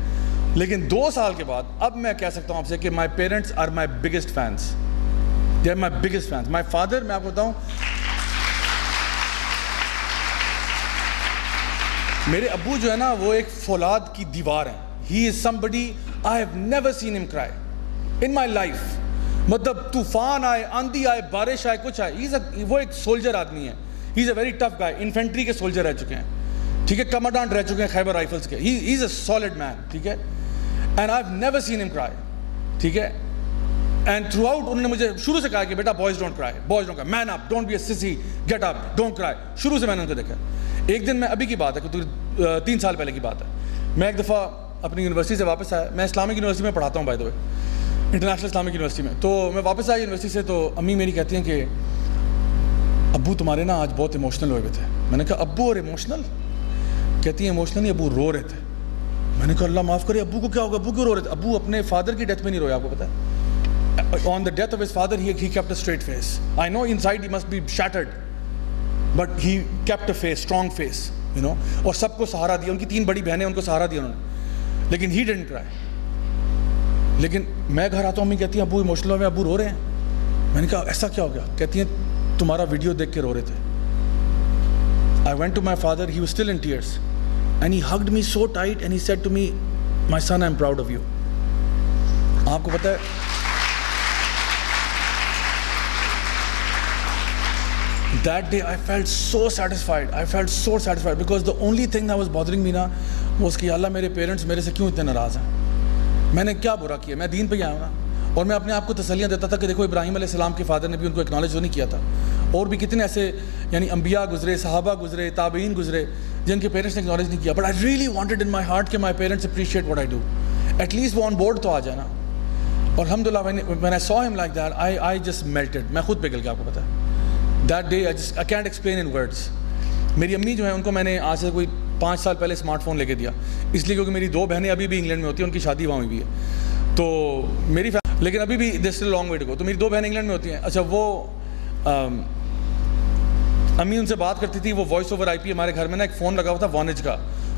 لیکن 2 سال کے بعد اب میں کہہ سکتا ہوں آپ سے کہ my parents are my biggest fans. They are my biggest fans. My father, میں آپ کو بتاؤں, میرے ابو جو ہے نا وہ ایک فولاد کی دیوار ہیں. ہی از somebody I have never seen him cry in my life. مطلب طوفان آئے, آندھی آئے, بارش آئے, کچھ آئے, وہ ایک سولجر آدمی ہے. He is a very tough guy. Infantry کے سولجر رہ چکے ہیں, ٹھیک ہے, کمانڈانٹ رہ چکے ہیں خیبر رائفلس کے. ہی از اے سالڈ مین, ٹھیک ہے. And I have never seen him cry, ٹھیک ہے. اینڈ تھرو آؤٹ انہوں نے مجھے شروع سے کہا کہ بیٹا بوائز ڈونٹ کرائی, مین اپ, don't be a Sassi, get up, don't کرائی. شروع سے میں نے ان کو دیکھا. ایک دن میں ابھی کی بات ہے کہ 3 سال پہلے کی بات ہے. میں ایک دفعہ اپنی یونیورسٹی سے واپس آیا. میں اسلامک یونیورسٹی میں پڑھاتا ہوں by the way, international Islamic university میں. تو میں واپس آیا یونیورسٹی سے, تو امی میری کہتی ہیں کہ ابو تمہارے نا آج بہت ایموشنل ہوئے تھے. میں نے کہا ابو اور ایموشنل؟ کہتی ہیں ایموشنل نہیں, ابو رو رہے تھے. میں نے کہا اللہ معاف کرے, ابو کو کیا ہوگا, ابو کیوں رو رہے تھے؟ ابو اپنے فادر کی ڈیتھ میں نہیں رویا, آپ کو پتہ ہے. On the death of his father, he kept a straight face. I know inside he must be shattered, but he kept a face, strong face, you know. اور سب کو سہارا دیا, ان کی 3 بڑی بہنیں ان کو سہارا دیا انہوں نے, لیکن he didn't cry. لیکن میں گھر آتا ہوں, امی کہتی ہیں ابو ایموشنل ہوئے, ابو رو رہے ہیں. میں نے کہا ایسا کیا ہو گیا؟ کہتی ہیں تمہارا ویڈیو دیکھ کے رو رہے تھے. I went to my father, he was still in tears, and he hugged me so tight and he said to me, my son, I'm proud of you. آپ کو پتہ ہے that day I felt so satisfied. I felt so satisfied because the only thing that was bothering me now was کہ اللہ میرے parents میرے سے کیوں اتنے ناراض ہیں, میں نے کیا برا کیا, میں دین پہ ہی آیا ہوں نا. اور میں اپنے آپ کو تسلیاں دیتا تھا کہ دیکھو ابراہیم علیہ السلام کے فادر نے بھی ان کو اکنالج تو نہیں کیا تھا, اور بھی کتنے ایسے یعنی انبیاء گزرے, صحابہ گزرے, تابعین گزرے جن کے پیرنٹس نے اکنالج نہیں کیا. But I really wanted in my heart کہ my parents appreciate what I do, at least وہ آن بورڈ تو آ جائے نا. اور الحمدللہ when I saw him like that, I just melted. میں خود پگھل گیا, آپ کو پتہ ہے. That day I can't explain in words. میری امی جو ہیں ان کو میں نے آج سے کوئی 5 سال پہلے اسمارٹ فون لے کے دیا, اس لیے کیونکہ میری 2 بہنیں ابھی بھی انگلینڈ میں ہوتی ہیں, ان کی شادی وہاں ہوئی بھی ہے. تو میری لیکن ابھی بھی there still long way to go. تو میری 2 بہنیں انگلینڈ میں ہوتی ہیں. اچھا وہ امی ان سے بات کرتی تھی, وہ وائس اوور IP ہمارے گھر میں نا ایک فون لگا ہوا تھا وانج کا,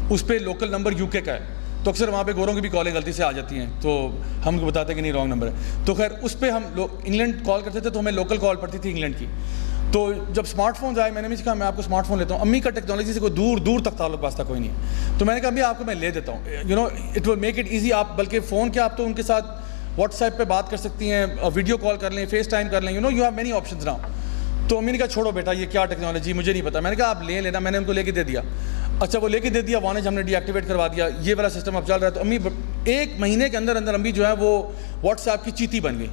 اس پہ لوکل نمبر UK کا ہے, تو اکثر وہاں پہ گوروں کی بھی کالیں غلطی سے آ جاتی ہیں, تو ہم کو بتاتے ہیں کہ نہیں رانگ نمبر ہے. تو خیر اس پہ ہم انگلینڈ کال کرتے تھے, تو ہمیں لوکل کال پڑتی تھی انگلینڈ کی. تو جب اسمارٹ فونز آئے, میں نے بھی کہا میں آپ کو اسمارٹ فون لیتا ہوں. امی کا ٹیکنالوجی سے کوئی دور دور تک تعلق واسطہ کوئی نہیں ہے, تو میں نے کہا امی آپ کو میں لے دیتا ہوں, you know it will make it easy. آپ بلکہ فون کے آپ تو ان کے ساتھ واٹس ایپ پہ بات کر سکتی ہیں, ویڈیو کال کر لیں, فیس ٹائم کر لیں, you know you have many options now. تو امی نے کہا چھوڑو بیٹا یہ کیا ٹیکنالوجی, مجھے نہیں پتا. میں نے کہا آپ لے لینا, میں نے ان کو لے کے دے دیا. اچھا وہ لے کے دے دیا, وانج ہم نے ڈی ایکٹیویٹ کروا دیا, یہ والا سسٹم اب چل رہا ہے. تو امی 1 مہینے کے اندر اندر امی جو ہے وہ واٹس ایپ کی چیتی بن گئی.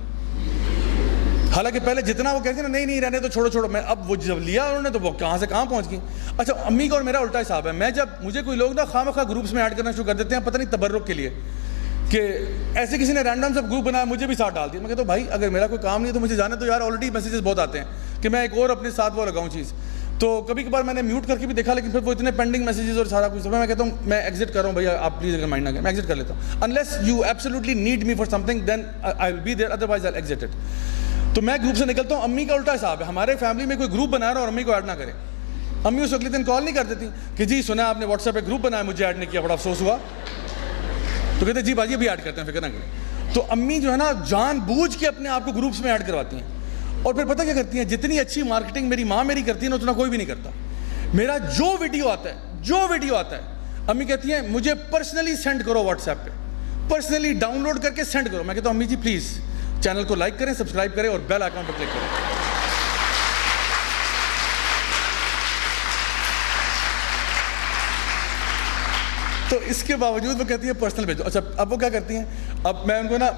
حالانکہ پہلے جتنا وہ کہتے ہیں نا نہیں رہنے تو چھوڑو, میں اب وہ جب لیا انہوں نے تو وہ کہاں سے کہاں پہنچ گئی. اچھا امی کا اور میرا الٹا حساب ہے. میں جب مجھے کوئی لوگ نا خواہ گروپس میں ایڈ کرنا شروع کر دیتے ہیں, پتہ نہیں تبرک کے لیے, کہ ایسے کسی نے رینڈم سب گروپ بنایا مجھے بھی ساتھ ڈال دیا. میں کہتا ہوں بھائی اگر میرا کوئی کام نہیں ہے تو مجھے جانا, تو یار آلریڈی میسیجز بہت آتے ہیں کہ میں ایک اور اپنے ساتھ وہ لگاؤں چیز. تو کبھی کبھار میں نے میوٹ کر کے بھی دیکھا, لیکن پھر وہ اتنے پینڈنگ میسیجز اور سارا کچھ. میں کہتا ہوں میں ایگزٹ کر رہا ہوں بھائی, آپ پلیز اگر مائنڈ نہ کریں, میں ایگزٹ کر لیتا ہوں. Unless you absolutely need me for something then I will be there, otherwise I exit it. تو میں گروپ سے نکلتا ہوں. امی کا الٹا حساب ہے, ہمارے فیملی میں کوئی گروپ بنا رہا اور امی کو ایڈ نہ کرے. امی اس اگلے دن کال نہیں کر دیتی کہ جی سنا آپ نے واٹس ایپ پہ گروپ بنایا, مجھے ایڈ نہیں کیا, بڑا افسوس ہوا. تو کہتے جی بھائی ابھی ایڈ کرتے ہیں, فکر نہ کریں. تو امی جو ہے نا جان بوجھ کے اپنے آپ کو گروپس میں ایڈ کرواتی ہیں. اور پھر پتہ کیا کرتی ہیں, جتنی اچھی مارکیٹنگ میری ماں میری کرتی ہے نا اتنا کوئی بھی نہیں کرتا. میرا جو ویڈیو آتا ہے امی کہتی ہیں مجھے پرسنلی سینڈ کرو واٹس ایپ پہ, پرسنلی ڈاؤن لوڈ کر کے سینڈ کرو. میں کہتا ہوں امی جی پلیز چینل کو لائک کریں, سبسکرائب کریں اور بیل آئیکن پر کلک کریں. تو اس کے باوجود وہ کہتی ہے پرسنل بھیجو. اچھا اب وہ کیا کرتی ہیں, اب میں ان کو نا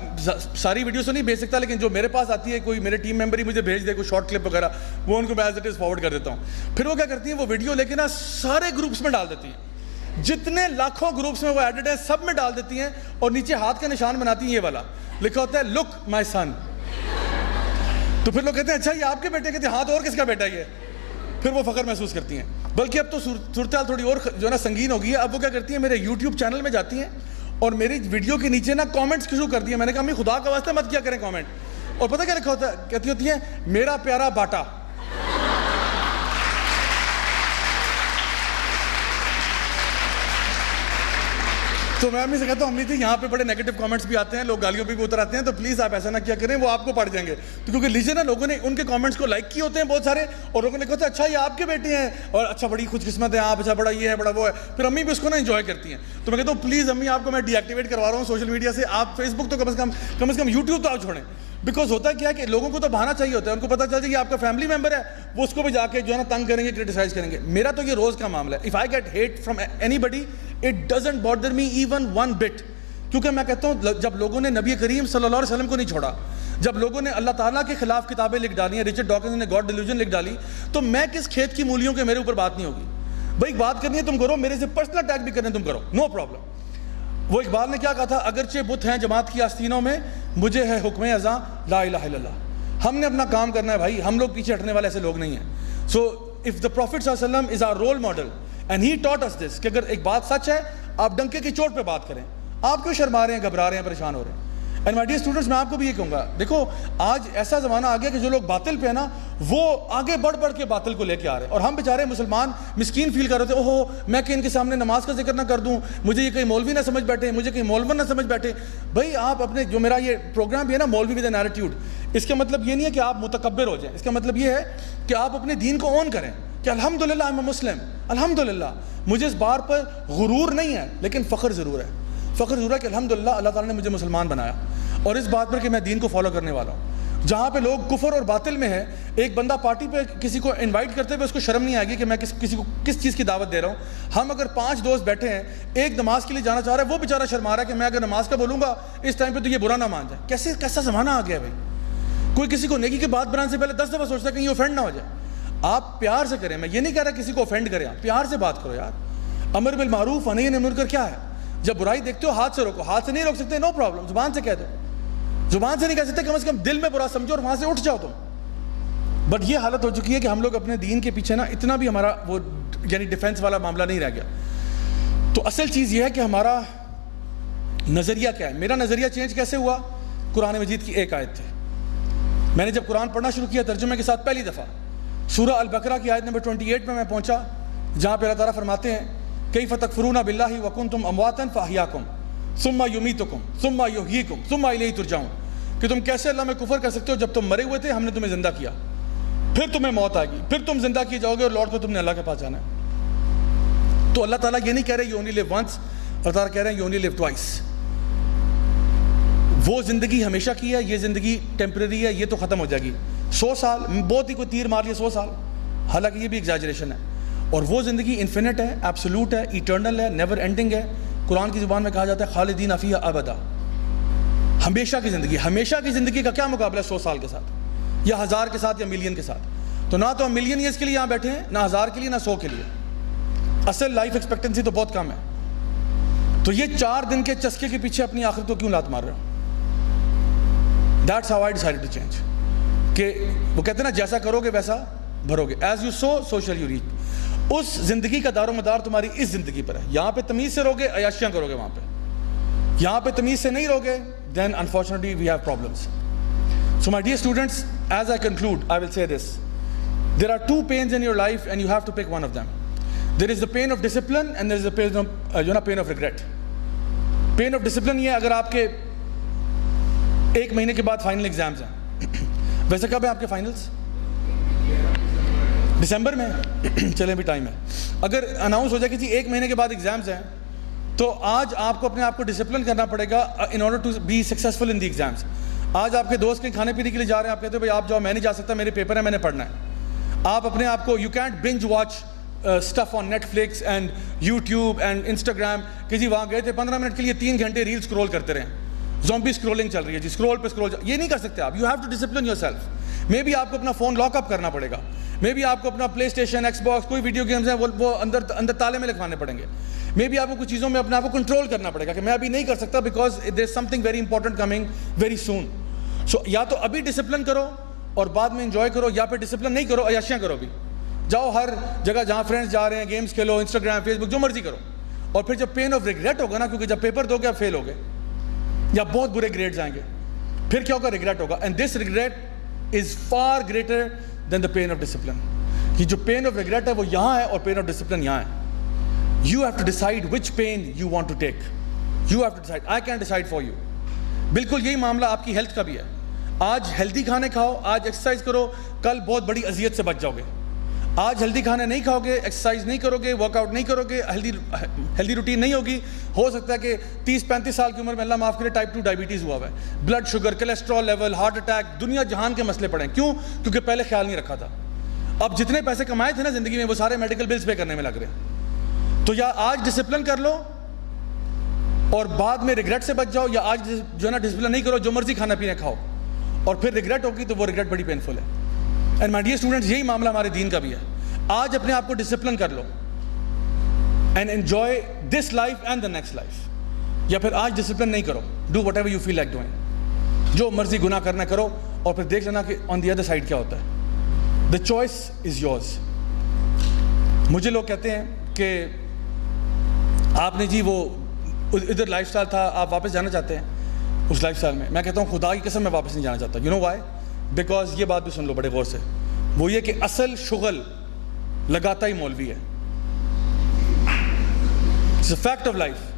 ساری ویڈیوز تو نہیں بھیج سکتا, لیکن جو میرے پاس آتی ہے, کوئی میرے ٹیم ممبر ہی مجھے بھیج دے کوئی شارٹ کلپ وغیرہ, وہ ان کو میں ایز اٹ از فارورڈ کر دیتا ہوں. پھر وہ کیا کرتی ہیں, وہ ویڈیو لے کے نا سارے گروپس میں ڈال دیتی ہیں, جتنے لاکھوں گروپس میں وہ ایڈڈ ہیں سب میں ڈال دیتی ہیں, اور نیچے ہاتھ کا نشان بناتی ہیں, یہ والا لکھا ہوتا ہے لک مائی سن. تو پھر لوگ کہتے ہیں اچھا یہ آپ کے بیٹے, کہتے ہیں ہاں تو اور کس کا بیٹا یہ. پھر وہ فخر محسوس کرتی ہیں. بلکہ اب تو صورتحال تھوڑی اور جو ہے نا سنگین ہو گئی ہے. اب وہ کیا کرتی ہیں, میرے یوٹیوب چینل میں جاتی ہیں اور میری ویڈیو کے نیچے نا کامنٹس شروع کر دیے. میں نے کہا امی خدا کا واسطہ مت کیا کریں کامنٹ. اور پتہ کیا لکھا ہوتا ہے, کہتی ہوتی ہیں میرا پیارا باٹا. تو میں امی سے کہتا ہوں امی جی یہاں پہ بڑے نیگیٹو کامنٹس بھی آتے ہیں, لوگ گالیوں پہ بھی اتر آتے ہیں, تو پلیز آپ ایسا نہ کیا کریں, وہ آپ کو پڑھ جائیں گے. تو کیونکہ لیجیے نا لوگوں نے ان کے کامنٹس کو لائک کیے ہوتے ہیں بہت سارے, اور لوگوں نے کہا اچھا یہ آپ کے بیٹے ہیں, اور اچھا بڑی خوش قسمت ہے آپ, اچھا بڑا یہ ہے بڑا وہ ہے. پھر امی بھی اس کو نا انجوائے کرتی ہیں. تو میں کہتا ہوں پلیز امی آپ کو میں ڈی ایکٹیویٹ کروا رہا ہوں سوشل میڈیا سے, آپ فیس بک تو کم از کم یوٹیوب تو آپ چھوڑیں. بیکاز ہوتا کیا ہے کہ لوگوں کو تو بہانا چاہیے ہوتا ہے, ان کو پتہ چل جائے کہ آپ کا فیملی ممبر ہے, وہ اس کو بھی جا کے جو ہے نا تنگ کریں گے, کرٹیسائز کریں گے. میرا تو یہ روز کا معاملہ ہے. If I get hate from anybody it doesn't bother me even one bit. کیونکہ میں کہتا ہوں جب لوگوں نے نبی کریم صلی اللہ علیہ وسلم کو نہیں چھوڑا, جب لوگوں نے اللہ تعالیٰ کے خلاف کتابیں لکھ ڈالی ہیں, رچرڈ ڈاکنز نے گاڈ ڈیلیوژن لکھ ڈالی, تو میں کس کھیت کی مولیوں کے میرے اوپر بات نہیں ہوگی. بھائی بات کرنی ہے تم کرو, میرے سے پرسنل اٹیک بھی کرنے تم کرو, نو پرابلم. وہ اقبال نے کیا کہا تھا, اگرچہ بت ہیں جماعت کی آستینوں میں, مجھے ہے حکم ازاں لا الہ الا اللہ. ہم نے اپنا کام کرنا ہے بھائی, ہم لوگ پیچھے ہٹنے والے ایسے لوگ نہیں ہیں. سو اف دا پروفٹ صلی اللہ علیہ وسلم از آور رول ماڈل اینڈ ہی ٹاٹ اس دس, کہ اگر ایک بات سچ ہے آپ ڈنکے کی چوٹ پہ بات کریں. آپ کیوں شرما رہے ہیں, گھبرا رہے ہیں, پریشان ہو رہے ہیں؟ اینڈ مائی ڈیئر اسٹوڈنٹس, میں آپ کو بھی یہ کہوں گا, دیکھو آج ایسا زمانہ آ گیا کہ جو لوگ باطل پہ ہیں نا, وہ آگے بڑھ بڑھ کے باطل کو لے کے آ رہے ہیں, اور ہم بیچارے مسلمان مسکین فیل کر رہے تھے, اوہو میں کہ ان کے سامنے نماز کا ذکر نہ کر دوں, مجھے یہ کہیں مولوی نہ سمجھ بیٹھے, مجھے کہیں مولون نہ سمجھ بیٹھے. بھائی آپ اپنے, جو میرا یہ پروگرام بھی ہے نا مولوی ود این ایٹیٹیوڈ, اس کا مطلب یہ نہیں ہے کہ آپ متکبر ہو جائیں, اس کا مطلب یہ ہے کہ آپ اپنے دین کو اون کریں کہ الحمدللہ آئی ایم اے مسلم, الحمدللہ. مجھے اس بار پر غرور نہیں ہے لیکن فخر ضرور ہے, فخر ضرور ہے کہ الحمدللہ اللہ تعالیٰ نے مجھے مسلمان بنایا, اور اس بات پر کہ میں دین کو فالو کرنے والا ہوں. جہاں پہ لوگ کفر اور باطل میں ہیں, ایک بندہ پارٹی پہ کسی کو انوائٹ کرتے ہوئے اس کو شرم نہیں آئے گی کہ میں کسی کو کس چیز کی دعوت دے رہا ہوں. ہم اگر 5 دوست بیٹھے ہیں, ایک نماز کے لیے جانا چاہ رہا ہے, وہ بیچارہ شرما رہا ہے کہ میں اگر نماز کا بولوں گا اس ٹائم پہ تو یہ برا نہ مان جائے. کیسا زمانہ آ گیا ہے بھائی. کوئی کسی کو نیکی کی بات بنانے سے پہلے 10 دفعہ سوچتا ہے کہ یہ اوفینڈ نہ ہو جائے. آپ پیار سے کریں, میں یہ نہیں کہہ رہا کسی کو اوفینڈ کریں, آپ پیار سے بات کرو یار. امر بالمعروف و نہی عن المنکر کیا ہے؟ جب برائی دیکھتے ہو ہاتھ سے روکو, ہاتھ سے نہیں روک سکتے نو پرابلم, زبان سے کہہ دو. زبان سے نہیں کہہ سکتے, کم از کم دل میں برا سمجھو اور وہاں سے اٹھ جاؤ تم. بٹ یہ حالت ہو چکی ہے کہ ہم لوگ اپنے دین کے پیچھے نا اتنا بھی ہمارا وہ یعنی ڈیفینس والا معاملہ نہیں رہ گیا. تو اصل چیز یہ ہے کہ ہمارا نظریہ کیا ہے. میرا نظریہ چینج کیسے ہوا؟ قرآن مجید کی ایک آیت تھی. میں نے جب قرآن پڑھنا شروع کیا ترجمے کے ساتھ پہلی دفعہ, سورہ البقرہ کی آیت نمبر 28 میں پہنچا, جہاں پہ اللہ تعالیٰ فرماتے ہیں کیف تکفرون باللہ وکنتم امواتا فاحیاکم ثم یمیتکم ثم یحییکم ثم الیہ ترجعون, کہ تم کیسے اللہ میں کفر کر سکتے ہو جب تم مرے ہوئے تھے, ہم نے تمہیں زندہ کیا, پھر تمہیں موت آئے گی, پھر تم زندہ کیے جاؤ گے اور لوٹ کر تم نے اللہ کے پاس جانا ہے. تو اللہ تعالیٰ یہ نہیں کہہ رہے یو اونلی لیو ونس, اللہ تعالیٰ کہہ رہے ہیں یو اونلی لیو ٹوائس. وہ زندگی ہمیشہ کی ہے, یہ زندگی ٹیمپریری ہے, یہ تو ختم ہو جائے گی. 100 سال بہت ہی کوئی تیر مار لیا 100 سال, حالانکہ یہ بھی ایگزیجریشن ہے. اور وہ زندگی انفینٹ ہے, ایبسولوٹ ہے, ایٹرنل ہے, نیور اینڈنگ ہے. قرآن کی زبان میں کہا جاتا ہے خالدین فیہا ابدا, ہمیشہ کی زندگی. ہمیشہ کی زندگی کا کیا مقابلہ ہے 100 سال کے ساتھ, یا 1000 کے ساتھ, یا ملین کے ساتھ؟ تو نہ تو ہم ملین ایئرس کے لیے یہاں بیٹھے ہیں, نہ 1000 کے لیے, نہ 100 کے لیے. اصل لائف ایکسپیکٹنسی تو بہت کم ہے. تو یہ 4 دن کے چسکے کے پیچھے اپنی آخرت کو کیوں لات مار رہے ہو؟ That's how I decided to change. کہ وہ کہتے ہیں نا جیسا کرو گے ویسا بھرو گے, as you sow so shall you reap. اس زندگی کا دار و مدار تمہاری اس زندگی پر ہے. یہاں پہ تمیز سے رہوگے, عیاشیاں کرو گے وہاں پہ. یہاں پہ تمیز سے نہیں رہوگے, then unfortunately we have problems. So my dear students, as I conclude, I will say this. There are 2 pains in your life and you have to pick one of them. There is the pain of discipline and there is the pain of regret. Pain of discipline یہ اگر آپ کے 1 مہینے کے بعد final exams ہیں. ویسے کب ہیں آپ کے فائنلز؟ دسمبر میں. چلیں بھی ٹائم ہے. اگر اناؤنس ہو جائے کہ جی 1 مہینے کے بعد ایگزامز ہیں, تو آج آپ کو اپنے آپ کو ڈسپلن کرنا پڑے گا in order to be successful in the exams. آج آپ کے دوست کے کھانے پینے کے لیے جا رہے ہیں, آپ کہتے ہو بھائی آپ جاؤ, میں نہیں جا سکتا, میرے پیپر ہے, میں نے پڑھنا ہے. آپ اپنے آپ کو, you can't binge watch stuff on Netflix and YouTube and Instagram, کہ جی وہاں گئے تھے 15 منٹ کے لیے 3 گھنٹے ریل اسکرول کرتے رہیں, زومبی اسکرولنگ چل رہی ہے جی, اسکرول پہ اسکرول. یہ نہیں کر سکتے آپ. You have to discipline yourself. Maybe آپ کو اپنا فون لاک اپ کرنا پڑے گا, مے بی آپ کو اپنا پلے اسٹیشن, ایکس باکس, کوئی ویڈیو گیمز ہیں وہ اندر تالے میں لکھوانے پڑیں گے. مے بی آپ کو کچھ چیزوں میں اپنے آپ کو کنٹرول کرنا پڑے گا کہ میں ابھی نہیں کر سکتا because there is something very important coming very soon. So یا تو ابھی ڈسپلن کرو اور بعد میں انجوائے کرو, یا پھر ڈسپلن نہیں کرو, عیاشیاں کرو. بھی جاؤ ہر جگہ جہاں فرینڈس جا رہے ہیں, گیمز کھیلو, انسٹاگرام, فیس بک, جو مرضی کرو. اور پھر جب پین آف ریگریٹ ہوگا نا, کیونکہ جب پیپر دو گے آپ فیل ہو گئے یا بہت برے گریڈز آئیں گے, پھر کیا ہوگا؟ ریگریٹ ہوگا. And this regret is far greater than the pain of discipline. کہ جو پین آف ریگریٹ ہے وہ یہاں ہے اور پین آف ڈسپلن یہاں ہے. You have to decide which pain you want to take. You have to decide. I can't decide for you. بالکل یہی معاملہ آپ کی ہیلتھ کا بھی ہے. آج ہیلدی کھانے کھاؤ, آج ایکسرسائز کرو, کل بہت بڑی اذیت سے بچ جاؤ گے. آج ہیلدی کھانے نہیں کھاؤ گے, ایکسرسائز نہیں کرو گے, ورک آؤٹ نہیں کرو گے, ہیلدی روٹین نہیں ہوگی, ہو سکتا ہے کہ 30-35 سال کی عمر میں اللہ معاف کرے ٹائپ 2 ڈائبٹیز ہوا ہے, blood sugar, cholesterol level, heart attack, دنیا جہان کے مسئلے پڑے. کیوں؟ کیونکہ پہلے خیال نہیں رکھا تھا. اب جتنے پیسے کمائے تھے نا زندگی میں, وہ سارے میڈیکل بلز پے کرنے میں لگ رہے ہیں. تو یا آج ڈسپلن کر لو اور بعد میں ریگریٹ سے بچ جاؤ, یا آج جو ہے نا ڈسپلن نہیں کرو, جو مرضی کھانا پینا کھاؤ اور پھر ریگریٹ ہوگی تو وہ ریگریٹ بڑی پینفل ہے. اینڈ مائی ڈیئر اسٹوڈنٹس, یہی معاملہ ہمارے دین کا بھی ہے. آج اپنے آپ کو ڈسپلن کر لو, and enjoy this life and the next life. یا پھر آج ڈسپلن نہیں کرو, do whatever you feel like doing, جو مرضی گناہ کرنا کرو, اور پھر دیکھ لینا کہ آن دی ادر سائڈ کیا ہوتا ہے. The choice is yours. مجھے لوگ کہتے ہیں کہ آپ نے جی وہ ادھر لائف اسٹائل تھا, آپ واپس جانا چاہتے ہیں اس لائف اسٹائل میں. میں کہتا ہوں خدا کی قسم میں واپس نہیں جانا چاہتا. You know Y? بیکاز یہ بات بھی سن لو بڑے غور سے, وہ یہ کہ اصل شغل لگاتا ہی مولوی ہے. It's a fact of life.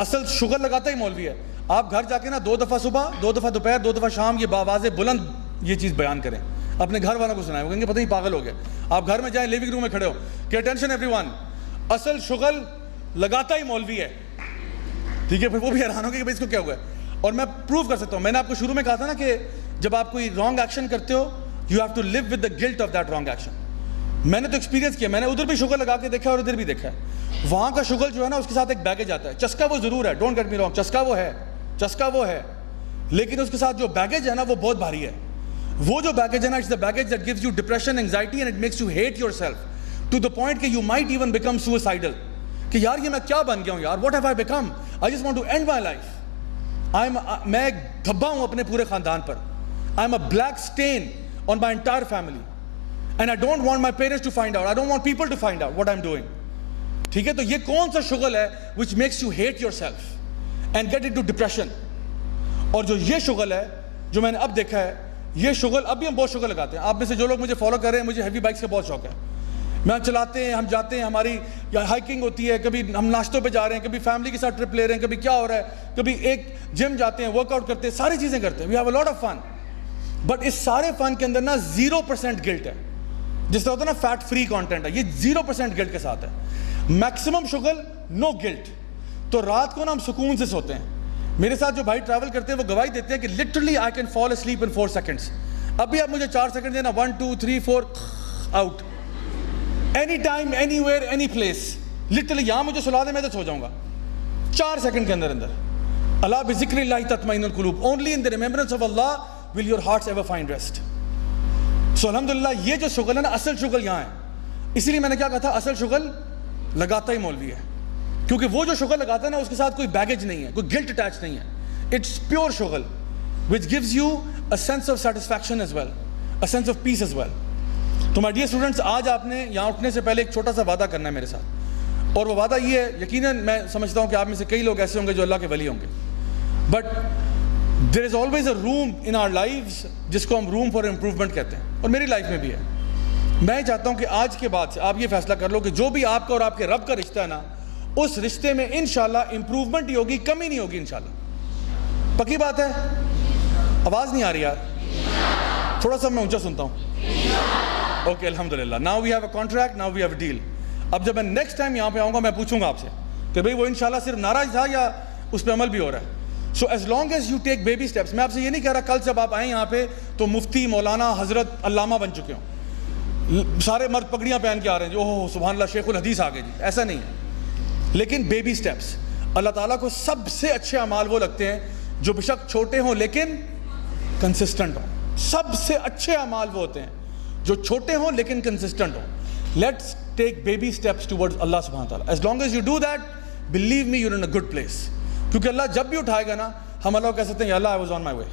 اصل شغل لگاتا ہی مولوی ہے. آپ گھر جا کے نا 2 دفعہ صبح, 2 دفعہ دوپہر, 2 دفعہ شام یہ بآواز بلند یہ چیز بیان کریں, اپنے گھر والوں کو سنائیں. وہ کہیں گے پتہ نہیں پاگل ہو گیا. آپ گھر میں جائیں, لیونگ روم میں کھڑے ہو کہ اٹینشن ایوری ون, اصل شغل لگاتا ہی مولوی ہے. ٹھیک ہے, پھر وہ بھی حیران ہو گے کہ بھائی اس کو کیا ہوا ہے. اور میں پروف کر سکتا ہوں, میں نے آپ کو شروع میں کہا تھا نا کہ جب آپ کوئی رانگ ایکشن کرتے ہو, you have to live with the guilt of that wrong action. میں نے تو ایکسپیرینس کیا, میں نے ادھر بھی شغل لگا کے دیکھا اور ادھر بھی دیکھا ہے. وہاں کا شغل جو ہے نا اس کے ساتھ ایک بیگیج آتا ہے. چسکا وہ ضرور ہے, ڈونٹ گیٹ می رانگ, چسکا وہ ہے, چسکا وہ ہے, لیکن اس کے ساتھ جو بیگیج ہے نا وہ بہت بھاری ہے. وہ جو بیگیج ہے نا, it's the baggage that gives you depression, anxiety, and it makes you hate yourself to the point کہ you might even become suicidal. کہ یار یہ میں کیا بن گیا ہوں یار, what have I become, I just want to end my life. میں ایک دھبا ہوں اپنے پورے خاندان پر. I am a black stain on my entire family, and I don't want my parents to find out, I don't want people to find out what I am doing. ٹھیک ہے, تو یہ کون سا شغل ہے which makes you hate yourself and get into depression. اور جو یہ شغل ہے جو میں نے اب دیکھا ہے, یہ شغل, اب بھی ہم بہت شغل لگاتے ہیں. آپ میں سے جو لوگ مجھے فالو کر رہے ہیں, مجھے ہیوی بائکس کا بہت شوق ہے. میں چلاتے ہیں, ہم جاتے ہیں, ہماری ہائکنگ ہوتی ہے, کبھی ہم ناشتوں پہ جا رہے ہیں, کبھی فیملی کے ساتھ ٹرپ لے رہے ہیں, کبھی کیا ہو رہا ہے, کبھی ایک جم جاتے ہیں, ورک آؤٹ کرتے ہیں, ساری چیزیں کرتے ہیں. We have a lot of fun. But اس سارے فن کے اندر نا 0% گلٹ ہے. جس طرح ہوتا ہے نا فیٹ فری کانٹینٹ ہے, یہ 0% گلٹ کے ساتھ ہے. میکسیمم شغل, نو گلٹ. تو رات کو نا ہم سکون سے سوتے ہیں. میرے ساتھ جو بھائی ٹریول کرتے ہیں وہ گواہی دیتے ہیں کہ literally I can fall asleep in 4 seconds. ابھی آپ مجھے 4 سیکنڈ دینا, 1 2 3 4 out, any time, any where, any place. Literally یہاں مجھے سلا دیں میں تو سو جاؤں گا 4 سیکنڈ کے اندر. اللہ بذکر اللہ تطمئن القلوب, only in the remembrance of اللہ will your hearts ever find rest. So الحمدللہ یہ جو شغل ہے نا, اصل شغل یہاں ہے. اسی لیے میں نے کیا کہا تھا, اصل شغل لگاتا ہی مولوی ہے. کیونکہ وہ جو شغل لگاتا ہے نا اس کے ساتھ کوئی بیگیج نہیں ہے, کوئی گلٹ اٹیچ نہیں ہے. اٹس پیور شغل which gives you a sense of satisfaction as well, a sense of peace as well. تو my dear students, آج آپ نے یہاں اٹھنے سے پہلے ایک چھوٹا سا وعدہ کرنا ہے میرے ساتھ, اور وہ وعدہ یہ ہے, یقیناً میں سمجھتا ہوں کہ آپ میں سے کئی لوگ ایسے ہوں گے جو اللہ کے ولی ہوں گے, but there is always a room in our lives جس کو ہم room for improvement کہتے ہیں, اور میری لائف میں بھی ہے. میں چاہتا ہوں کہ آج کے بعد سے آپ یہ فیصلہ کر لو کہ جو بھی آپ کا اور آپ کے رب کا رشتہ ہے نا, اس رشتے میں انشاءاللہ امپروومنٹ ہی ہوگی, کمی نہیں ہوگی انشاءاللہ. پکی بات ہے؟ آواز نہیں آ رہی یار, تھوڑا سا میں اونچا سنتا ہوں. اوکے, الحمدللہ. Now we have a contract, now we have a deal. اب جب میں نیکسٹ ٹائم یہاں پہ آؤں گا میں پوچھوں گا آپ سے کہ بھئی وہ انشاءاللہ صرف نعرہ تھا یا اس پہ عمل بھی ہو رہا ہے. So as long as you take baby steps. میں آپ سے یہ نہیں کہہ رہا کل جب آپ آئیں یہاں پہ تو مفتی, مولانا, حضرت, علامہ بن چکے ہوں, سارے مرد پگڑیاں پہن کے آ رہے ہیں جو اوہ سبحان اللہ شیخ الحدیث آ گئے جی, ایسا نہیں ہے. لیکن بیبی اسٹیپس. اللہ تعالیٰ کو سب سے اچھے اعمال وہ لگتے ہیں جو بے شک چھوٹے ہوں لیکن کنسسٹنٹ ہوں. سب سے اچھے اعمال وہ ہوتے ہیں جو چھوٹے ہوں لیکن کنسسٹنٹ ہوں. Let's take baby steps towards Allah سبحانہ تعالیٰ. As long as you do that, believe me you are in a good place. کیونکہ اللہ جب بھی اٹھائے گا نا, ہم اللہ کو کہہ سکتے ہیں Allah I was on my way,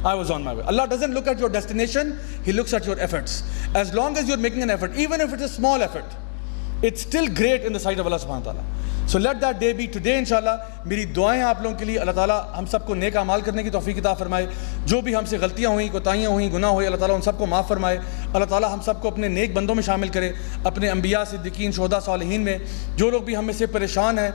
I was on my way. Allah doesn't look at your destination, He looks at your efforts. As long as you're making an effort, even if it's a small effort, it's still great in the sight of Allah subhanahu wa ta'ala. So let that day be today inshallah. میری دعائیں آپ لوگوں کے لیے, اللہ تعالیٰ ہم سب کو نیک اعمال کرنے کی توفیق عطا فرمائے. جو بھی ہم سے غلطیاں ہوئیں, کوتاہیاں ہوئیں, گناہ ہوئے, اللہ تعالیٰ ان سب کو معاف فرمائے. اللہ تعالیٰ ہم سب کو اپنے نیک بندوں میں شامل کرے, اپنے انبیاء, صدیقین, شہداء, صالحین میں. جو لوگ بھی ہم میں سے پریشان ہیں,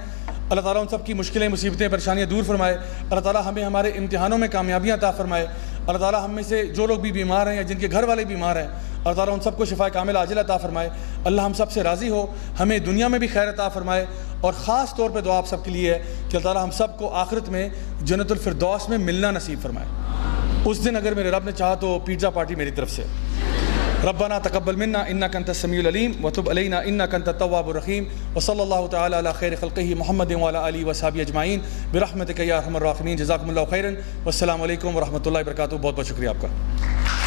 اللہ تعالیٰ ان سب کی مشکلیں, مصیبتیں, پریشانیاں دور فرمائے. اللہ تعالیٰ ہمیں ہمارے امتحانوں میں کامیابیاں عطا فرمائے. اللہ تعالیٰ ہم میں سے جو لوگ بھی بیمار ہیں یا جن کے گھر والے بیمار ہیں, اللہ تعالیٰ ان سب کو شفا کامل عاجل عطا فرمائے. اللہ ہم سب سے راضی ہو, ہمیں دنیا میں بھی خیر عطا فرمائے. اور خاص طور پہ دعا آپ سب کے لیے ہے کہ اللہ تعالیٰ ہم سب کو آخرت میں جنت الفردوس میں ملنا نصیب فرمائے. اس دن اگر میرے رب نے چاہا تو پیزا پارٹی میری طرف سے. ربنا تقبل منا انك انت السميع العليم وتب علينا انك انت التواب الرحيم وصلى الله تعالى على خير خلقه محمد وعلى اله وصحبه اجمعين برحمتك يا ارحم الراحمين. جزاكم الله خيرا والسلام علیکم ورحمۃ اللہ وبرکاتہ. بہت بہت شکریہ آپ کا.